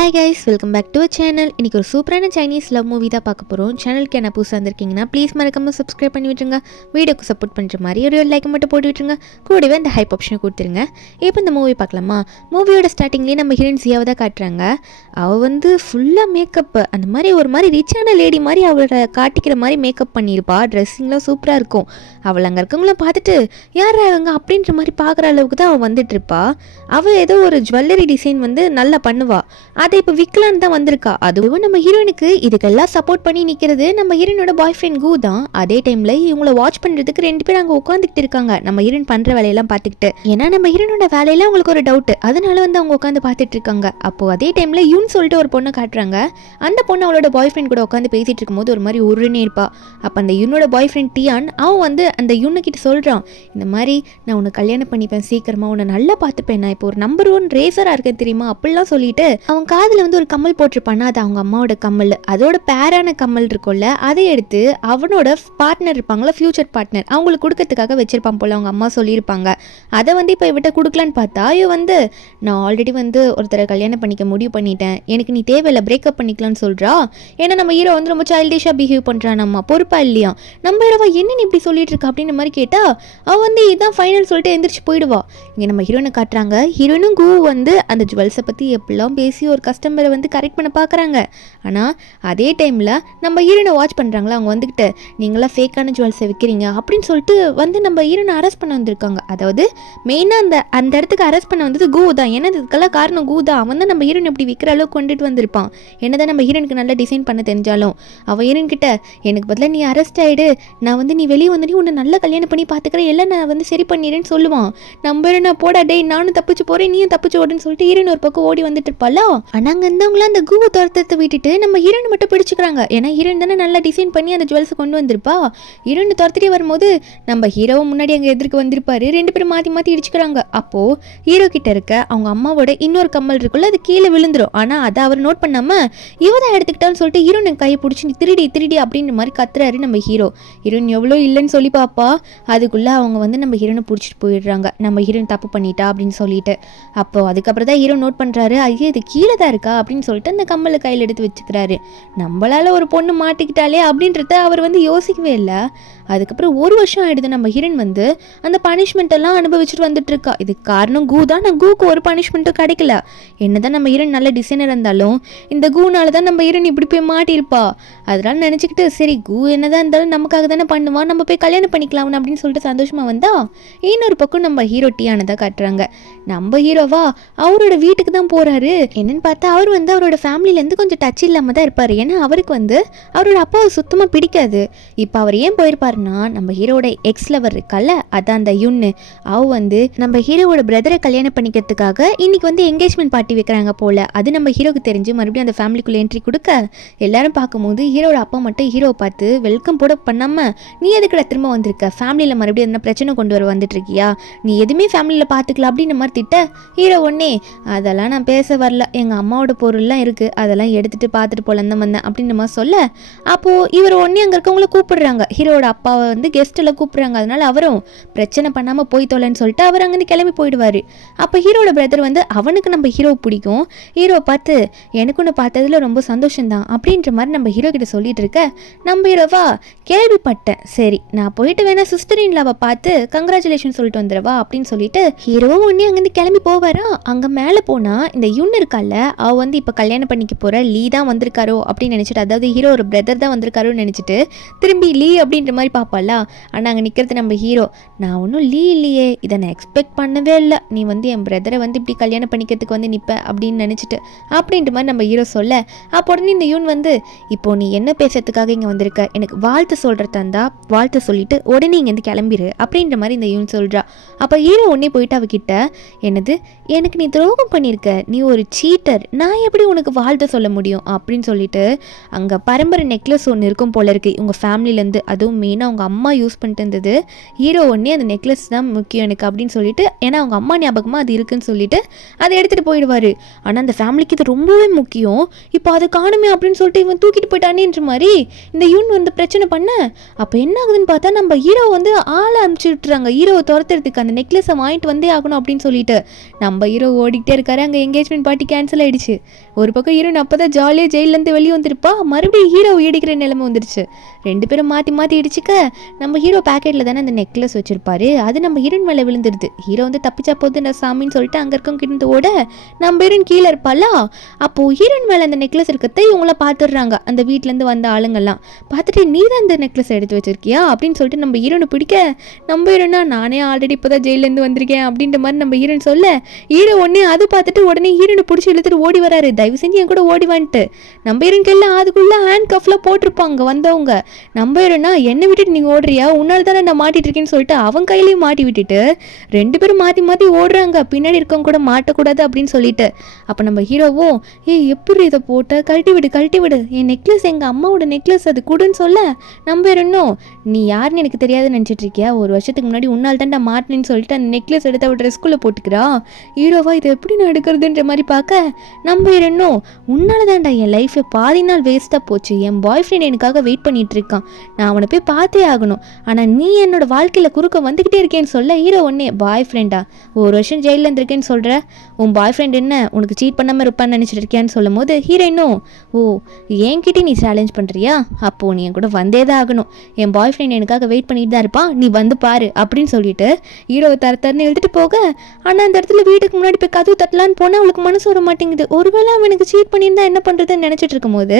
Hi guys, welcome back to channel. இன்றைக்கி ஒரு சூப்பரான சைனீஸ் லவ் மூவி தான் பார்க்க போகிறோம். சேனலுக்கு என்ன புதுசாக வந்திருக்கீங்கன்னா ப்ளீஸ் மறக்காமல் சப்ஸ்கிரைப் பண்ணி விட்டுருங்க. வீடியோக்கு சப்போர்ட் பண்ணுற மாதிரி ஒரு லைக் மட்டும் போட்டு விட்டுருங்க. கூடவே அந்த ஹைப் ஆப்ஷனை கொடுத்துருங்க. இப்போ இந்த மூவி பார்க்கலாமா? மூவியோட ஸ்டார்டிங்லேயே நம்ம ஹீரோயின் ஜியாவை தான் காட்டுறாங்க. அவள் வந்து ஃபுல்லாக மேக்கப்பு, அந்த மாதிரி ஒரு மாதிரி ரிச்சான லேடி மாதிரி அவளை காட்டிக்கிற மாதிரி மேக்கப் பண்ணியிருப்பா. ட்ரெஸ்ஸிங்லாம் சூப்பராக இருக்கும். அவள் அங்கே இருக்கவங்களாம் பார்த்துட்டு யார் அவங்க அப்படின்ற மாதிரி பார்க்குற அளவுக்கு தான் அவள் வந்துட்டுருப்பா. அவள் ஏதோ ஒரு ஜுவல்லரி டிசைன் வந்து நல்லா பண்ணுவாள். அதை இப்போ விற்கலான்னு தான் வந்திருக்கா. அதுவும் நம்ம ஹீரோயினுக்கு இதுக்கெல்லாம் சப்போர்ட் பண்ணி நிற்கிறது நம்ம ஹீரோயினோட பாய் ஃப்ரெண்ட் கு தான். அதே டைமில் இவங்களை வாட்ச் பண்ணுறதுக்கு 2 பேர் அங்கே உட்காந்துக்கிட்டு இருக்காங்க, நம்ம ஹீரோயின் பண்ணுற வேலையெல்லாம் பார்த்துக்கிட்டு. ஏன்னா நம்ம ஹீரோனோட வேலையில அவங்களுக்கு ஒரு டவுட், அதனால வந்து அவங்க உட்காந்து பார்த்துட்டு இருக்காங்க. அப்போது அதே டைமில் யூன் சொல்லிட்டு ஒரு பொண்ணை காட்டுறாங்க. அந்த பொண்ணு அவளோட பாய் ஃப்ரெண்ட் கூட உட்காந்து பேசிகிட்டு இருக்கும்போது ஒரு மாதிரி உருன்னே இருப்பா. அப்போ அந்த யூனோட பாய் ஃப்ரெண்ட் டியான் அவன் வந்து அந்த யூனுக்கிட்ட சொல்கிறான், இந்த மாதிரி நான் உன்னை கல்யாணம் பண்ணிப்பேன், சீக்கிரமாக உன்னை நல்லா பார்த்துப்பேன், நான் இப்போ ஒரு நம்பர் 1 ரேசராக இருக்கேன் தெரியுமா அப்படிலாம் சொல்லிட்டு அவன் காதில் வந்து ஒரு கம்மல் போட்டிருப்பானா, அது அவங்க அம்மாவோட கம்மல். அதோட பேரான கம்மல் இருக்கும்ல, அதை எடுத்து அவனோட பார்ட்னர் இருப்பாங்களா, ஃபியூச்சர் பார்ட்னர், அவங்களுக்கு கொடுக்கறதுக்காக வச்சிருப்பான் போல அவங்க அம்மா சொல்லியிருப்பாங்க. அதை வந்து இப்போ இவட்ட கொடுக்கலான்னு பார்த்தா ஐயோ வந்து நான் ஆல்ரெடி வந்து ஒருத்தரை கல்யாணம் பண்ணிக்க முடிவு பண்ணிட்டேன், எனக்கு நீ தேவையில்லை, பிரேக்கப் பண்ணிக்கலான்னு சொல்கிறா. ஏன்னா நம்ம ஹீரோ வந்து ரொம்ப சைல்டிஷாக பிஹேவ் பண்ணுறான், நம்ம பொறுப்பா இல்லையா, நம்ம ஹீரோவா என்ன நீ இப்படி சொல்லிட்டு இருக்கா அப்படின்ற மாதிரி கேட்டா அவள் வந்து இதான் ஃபைனல் சொல்லிட்டு எந்திரிச்சு போயிடுவா. இங்கே நம்ம ஹீரோனை காட்டுறாங்க. ஹீரோனும் கு வந்து அந்த ஜுவல்ஸை பற்றி எப்படிலாம் பேசி ஒரு கஸ்டமரை வந்து கரெக்ட் பண்ண பார்க்குறாங்க. ஆனால் அதே டைமில் நம்ம ஹீரோனை வாட்ச் பண்ணுறாங்களா, அவங்க வந்துக்கிட்டு நீங்களாம் ஃபேக்கான ஜுவல்ஸை விற்கிறீங்க அப்படின்னு சொல்லிட்டு வந்து நம்ம ஹீரோனை அரெஸ்ட் பண்ண வந்திருக்காங்க. அதாவது மெயினாக அந்த இடத்துக்கு அரெஸ்ட் பண்ண வந்தது கு தான். ஏன்னா இதுக்கெல்லாம் காரணம் கு தான். அவன் தான் நம்ம ஹீரோன் இப்படி விற்கிற அளவுக்கு கொண்டுட்டு வந்திருப்பான். என்னதான் நம்ம ஹீரோனுக்கு நல்லா டிசைன் பண்ண தெரிஞ்சாலும் அவன் ஹீரோன் கிட்ட எனக்கு பதிலாக நீ அரெஸ்ட் ஆகிடு, நான் வந்து நீ வெளியே வந்து உன்னை நல்லா கல்யாணம் பண்ணி பார்த்துக்கிறேன், எல்லாம் நான் வந்து சரி பண்ணிடுறேன்னு சொல்லுவான். நம்ம ஹீரோனை போடா டேய் நானும் தப்பிச்சு போகிறேன் நீயும் தப்பிச்சு ஓடுன்னு சொல்லிட்டு ஹீரோன் ஒரு பக்கம் ஓடி வந்துட்டு இருப்பாளா. ஆனால் அங்கே இருந்தவங்களாம் அந்த கூவை துரத்தத்தை விட்டுட்டு நம்ம ஹீரோனை மட்டும் பிடிச்சிக்கிறாங்க. ஏன்னா ஹீரோயின் தானே நல்லா டிசைன் பண்ணி அந்த ஜுவல்ஸை கொண்டு வந்திருப்பா. ஹீரோயின் துரத்திட்டே வரும்போது நம்ம ஹீரோவும் முன்னாடி அங்கே எதிர்க்கு வந்திருப்பாரு. 2 பேரும் மாற்றி மாற்றி இடிச்சுக்கிறாங்க. அப்போது ஹீரோ கிட்ட இருக்க அவங்க அம்மாவோட இன்னொரு கம்மல் இருக்குல்ல, அது கீழே விழுந்துரும். ஆனால் அதை அவர் நோட் பண்ணாமல் இவ தான் எடுத்துக்கிட்டான்னு சொல்லிட்டு ஹீரோயின் கையை பிடிச்சி நீ திருடி திருடி அப்படின்ற மாதிரி கத்துறாரு நம்ம ஹீரோ. ஹீரோயின் எவ்வளோ இல்லைன்னு சொல்லி பாப்பா. அதுக்குள்ளே அவங்க வந்து நம்ம ஹீரோனை பிடிச்சிட்டு போயிடுறாங்க, நம்ம ஹீரோயின் தப்பு பண்ணிட்டா அப்படின்னு சொல்லிட்டு. அப்போ அதுக்கப்புறம் தான் ஹீரோ நோட் பண்ணுறாரு, ஐயோ இது கீழே தான் இருக்கா அப்படின்னு சொல்லிட்டு அந்த கம்மலை கையில் எடுத்து வச்சுக்கிறாரு. நம்மளால ஒரு பொண்ணு மாட்டிக்கிட்டாலே அப்படின்றத அவர் வந்து யோசிக்கவே இல்லை. அதுக்கப்புறம் 1 வருஷம் ஆயிடுது. நம்ம ஹீரோயின் வந்து அந்த பனிஷ்மெண்ட் எல்லாம் அனுபவிச்சுட்டு வந்துட்டு இருக்கா. இதுக்கு காரணம் கு தான். நான் குக்கு ஒரு பனிஷ்மெண்ட்டும் கிடைக்கல. என்னதான் நம்ம ஹீரோயின் நல்ல டிசைனர் இருந்தாலும் இந்த குனால தான் நம்ம ஹீரோயின் இப்படி போய் மாட்டியிருப்பா. அதனால நினச்சிக்கிட்டு சரி கு என்னதான் இருந்தாலும் நமக்காக தானே பண்ணுவான், நம்ம போய் கல்யாணம் பண்ணிக்கலாம் அப்படின்னு சொல்லிட்டு சந்தோஷமா வந்தா. இன்னொரு பக்கம் நம்ம ஹீரோ டியானதா காட்டுறாங்க. நம்ம ஹீரோவா அவரோட வீட்டுக்கு தான் போறாரு. என்னன்னு பார்த்தா அவர் வந்து அவரோட ஃபேமிலியிலேருந்து கொஞ்சம் டச் இல்லாமல் தான் இருப்பார். ஏன்னா அவருக்கு வந்து அவரோட அப்பாவை சுத்தமாக பிடிக்காது. இப்போ அவர் ஏன் போயிருப்பாருன்னா நம்ம ஹீரோட எக்ஸ் லவர் இருக்கல்ல, அதான் அந்த யுன்னு, அவ வந்து நம்ம ஹீரோவோட பிரதரை கல்யாணம் பண்ணிக்கிறதுக்காக இன்னைக்கு வந்து என்கேஜ்மெண்ட் பார்ட்டி வைக்கிறாங்க போல. அது நம்ம ஹீரோக்கு தெரிஞ்சு மறுபடியும் அந்த ஃபேமிலிக்குள்ள என்ட்ரி கொடுக்க எல்லாரும் பார்க்கும்போது ஹீரோட அப்பா மட்டும் ஹீரோவை பார்த்து வெல்கம் கூட பண்ணாமல் நீ எதுக்குடா திரும்ப வந்திருக்க, ஃபேமிலியில் மறுபடியும் என்ன பிரச்சனை கொண்டு வர வந்துட்டு இருக்கியா, நீ எதுவுமே ஃபேமிலியில் பார்த்துக்கலாம் அப்படின்ற மாதிரி திட்ட ஹீரோ ஒன்னே அதெல்லாம் நான் பேச வரல, எங்கள் அம்மாவோட பொருள்லாம் இருக்குது அதெல்லாம் எடுத்துகிட்டு பார்த்துட்டு போகலாம் தான் வந்தேன் அப்படின்ற மாதிரி சொல்ல. அப்போது இவர் ஒன்றே அங்கே இருக்கவங்கள கூப்பிடுறாங்க. ஹீரோட அப்பாவை வந்து கெஸ்ட்டில் கூப்பிட்றாங்க. அதனால் அவரும் பிரச்சனை பண்ணாமல் போய் தொலைன்னு சொல்லிட்டு அவர் அங்கேருந்து கிளம்பி போயிடுவார். அப்போ ஹீரோட பிரதர் வந்து அவனுக்கு நம்ம ஹீரோ பிடிக்கும். ஹீரோவை பார்த்து எனக்கு ஒன்று பார்த்ததுல ரொம்ப சந்தோஷம்தான் அப்படின்ற மாதிரி நம்ம ஹீரோ கிட்ட சொல்லிட்டு இருக்க நம்ம ஹீரோவா கேள்விப்பட்டேன், சரி நான் போயிட்டு வேணா சிஸ்டர் இன் லாவை பார்த்து கங்க்ராச்சுலேஷன் சொல்லிட்டு வந்துடுவா அப்படின்னு சொல்லிட்டு ஹீரோவும் ஒன்றே அங்கேருந்து கிளம்பி போவாரா. அங்கே மேலே போனால் இந்த யுன் இருக்கால, அவ வந்து இப்போ கல்யாணம் பண்ணிக்க போகிற லீ தான் வந்திருக்காரோ அப்படின்னு நினச்சிட்டு, அதாவது ஹீரோ ஒரு பிரதர் தான் வந்திருக்காரோன்னு நினச்சிட்டு திரும்பி லீ அப்படின்ற மாதிரி பார்ப்பாளா. ஆனால் அங்கே நிற்கிறது நம்ம ஹீரோ, நான் ஒன்றும் லீ இல்லையே, இதை நான் எக்ஸ்பெக்ட் பண்ணவே இல்லை, நீ வந்து என் பிரதரை வந்து இப்படி கல்யாணம் பண்ணிக்கிறதுக்கு வந்து நிற்ப அப்படின்னு நினச்சிட்டு அப்படின்ற மாதிரி நம்ம ஹீரோ சொல்ல. அப்போ உடனே இந்த யூன் வந்து இப்போ நீ என்ன பேசுறதுக்காக இங்கே வந்திருக்க, எனக்கு வாழ்த்து சொல்கிறதா வாழ்த்து சொல்லிட்டு உடனே இங்கேருந்து கிளம்பிடு அப்படின்ற மாதிரி இந்த யூன் சொல்கிறா. அப்போ ஹீரோ உடனே போயிட்டு அவகிட்ட என்னது எனக்கு நீ துரோகம் பண்ணியிருக்க, நீ ஒரு சீட்டர், நான் எப்படி உனக்கு வாழ்த்து சொல்ல முடியும் அப்படின்னு சொல்லிட்டு அங்கே பரம்பரை நெக்லஸ் ஒன்று இருக்கும் போல இருக்குது இவங்க ஃபேமிலியிலேருந்து, அதுவும் மெயினாக அவங்க அம்மா யூஸ் பண்ணிட்டு இருந்தது. ஹீரோ ஒன்றே அந்த நெக்லஸ் தான் முக்கியம் எனக்கு அப்படின்னு சொல்லிட்டு, ஏன்னா அவங்க அம்மா ஞாபகமாக அது இருக்குன்னு சொல்லிட்டு அதை எடுத்துகிட்டு போயிடுவார். ஆனால் அந்த ஃபேமிலிக்கு இது ரொம்பவே முக்கியம், இப்போ அதை காணுமே அப்படின்னு சொல்லிட்டு இவன் தூக்கிட்டு போயிட்டானேன்ற மாதிரி இந்த யூன் வந்து பிரச்சனை பண்ண. அப்போ என்ன ஆகுதுன்னு பார்த்தா நம்ம ஹீரோ வந்து ஆளை அனுப்பிச்சு விட்டுறாங்க ஹீரோவை துரத்துறதுக்கு, அந்த நெக்லஸை வாங்கிட்டு வந்தே ஆகணும் அப்படின்னு சொல்லிட்டு. நம்ம ஹீரோ ஓடிக்கிட்டே இருக்காரு. அங்கே என்கேஜ்மெண்ட் பார்ட்டி கேன்சல் ஆகிடுது. ஆயிடுச்சு. ஒரு பக்கம் ஹீரோயின் அப்போ தான் ஜாலியாக ஜெயிலேருந்து வெளியே வந்துருப்பா, மறுபடியும் ஹீரோ இடிக்கிற நிலைமை வந்துருச்சு. 2 பேரும் மாற்றி மாற்றி இடிச்சுக்க நம்ம ஹீரோ பேக்கெட்டில் தானே அந்த நெக்லஸ் வச்சுருப்பாரு, அது நம்ம ஹீரோயின் மேலே விழுந்துருது. ஹீரோ வந்து தப்பிச்சா போகுது நான் சாமின்னு சொல்லிட்டு அங்கே இருக்கவங்க கிட்ட ஓட நம்ம ஹீரோயின் கீழே இருப்பாளா, அப்போது ஹீரோயின் மேலே அந்த நெக்லஸ் இருக்கிறத இவங்கள பார்த்துடுறாங்க. அந்த வீட்டிலேருந்து வந்த ஆளுங்கள்லாம் பார்த்துட்டு நீ தான் அந்த நெக்லஸ் எடுத்து வச்சிருக்கியா அப்படின்னு சொல்லிட்டு நம்ம ஹீரோனை பிடிக்க, நம்ம ஹீரோனா நானே ஆல்ரெடி இப்போ தான் ஜெயிலேருந்து வந்திருக்கேன் அப்படின்ற மாதிரி நம்ம ஹீரோயின் சொல்ல, ஹீரோ உடனே அது பார்த்துட்டு உடனே ஹீரோனை பிடிச்சி இழுத்துட்டு ஓடி வராரு, தயவு செஞ்சு என் கூட ஓடி வந்துட்டு. நம்ம ஹீரோனுக்கு எல்லாம் அதுக்குள்ளே ஹேண்ட் கஃப்லாம் போட்டிருப்பாங்க வந்தவங்க. நம்ம ஹீரோனா என்னை விட்டுட்டு நீங்கள் ஓடுறியா, உன்னால தானே நான் மாட்டிட்டு இருக்கேன்னு சொல்லிட்டு அவன் கையிலையும் மாட்டி விட்டுட்டு 2 பேரும் மாற்றி மாற்றி ஓடுறாங்க, பின்னாடி இருக்கவங்க கூட மாட்டக்கூடாது அப்படின்னு சொல்லிட்டு. அப்போ நம்ம ஹீரோவும் எப்படி இதை போட்ட, கழட்டி விடு, என் நெக்லஸ் எங்கள் அம்மாவோட நெக்லஸ், அது கூடுன்னு சொல்ல நம்ம ஹீரோனும் நீ யாருன்னு எனக்கு தெரியாதுன்னு நினச்சிட்டு இருக்கியா, ஒரு வருஷத்துக்கு முன்னாடி உன்னால் தான்டா மாட்டினு சொல்லிட்டு அந்த நெக்லஸ் எடுத்து அவள் ட்ரெஸ்குள்ளே போட்டுக்கிறா. ஹீரோவா இதை எப்படி நான் எடுக்கிறதுன்ற மாதிரி பார்க்க நம்ம ஹீரோனும் உன்னால தான்டா என் லைஃபை பாதி நாள் வேஸ்ட்டாக போச்சு, என் பாய் ஃப்ரெண்ட் எனக்காக வெயிட் பண்ணிட்டு இருக்கான், நான் அவனை போய் பார்த்தே ஆகணும், ஆனால் நீ என்னோட வாழ்க்கையில் குறுக்க வந்துக்கிட்டே இருக்கேன்னு சொல்ல ஹீரோ ஒன்னே பாய் ஃப்ரெண்டா, ஒரு வருஷம் ஜெயிலில் இருந்திருக்கேன்னு சொல்கிற, உன் பாய் ஃப்ரெண்ட் என்ன உனக்கு சீட் பண்ணாமல் இருப்பான்னு நினச்சிட்டு இருக்கியான்னு சொல்லும் போது ஹீரோயினும் என்கிட்ட நீ சேலஞ்ச் பண்ணுறியா, அப்போது நீ என் கூட வந்தே தான் ஆகணும், என் பாய் ஃப்ரெண்ட் எனக்காக வெயிட் பண்ணிட்டு தான் இருப்பான், நீ வந்து பாரு அப்படின்னு சொல்லிட்டு ஹீரோவை தரன்னு எழுதிட்டு போக, ஆனால் அந்த இடத்துல வீட்டுக்கு முன்னாடி போய் கதவு தட்டலான்னு போனால் அவளுக்கு மனசு வர மாட்டேங்குது. ஒருவேளை அவனுக்கு சீட் பண்ணியிருந்தா என்ன பண்ணுறதுன்னு நினச்சிட்டு இருக்கும் போது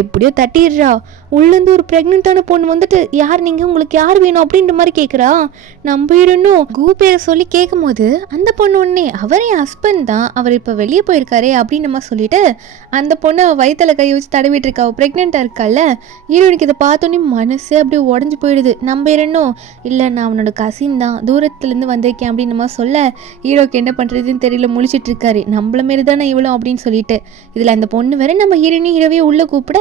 எப்படியோ தட்டிடுறா. உள்ளேருந்து ஒரு ப்ரெக்னென்ட்டான பொண்ணு வந்துட்டு யார் நீங்கள், உங்களுக்கு யார் வேணும் அப்படின்ற மாதிரி கேட்குறா. நம்ம ஹீரோனும் கூ பேரை சொல்லி கேட்கும் போது அந்த பொண்ணு உடனே அவர் என் ஹஸ்பண்ட் தான், அவர் இப்போ வெளியே போயிருக்காரு அப்படின்னு மாதிரி சொல்லிட்டு அந்த பொண்ணை வயிற்றுல கை வச்சு தடவிட்டு இருக்கா, அவள் ப்ரெக்னெண்ட்டாக இருக்கால. ஹீரோனுக்கு இதை பார்த்தோன்னே மனசு அப்படியே உடஞ்சி போயிடுது. நம்ம ஹீரோனும் இல்லை நான் அவனோட கசின் தான், தூரத்துலேருந்து வந்திருக்கேன் அப்படின்னு மாதிரி சொல்ல ஹீரோக்கு என்ன பண்ணுறதுன்னு தெரியல, முழிச்சிட்டு இருக்காரு. நம்மள மாரி தானே இவ்வளோ அப்படின்னு சொல்லிட்டு. இதில் அந்த பொண்ணு வேற நம்ம ஹீரோனையும் ஹீரோவே உள்ளே கூப்பிட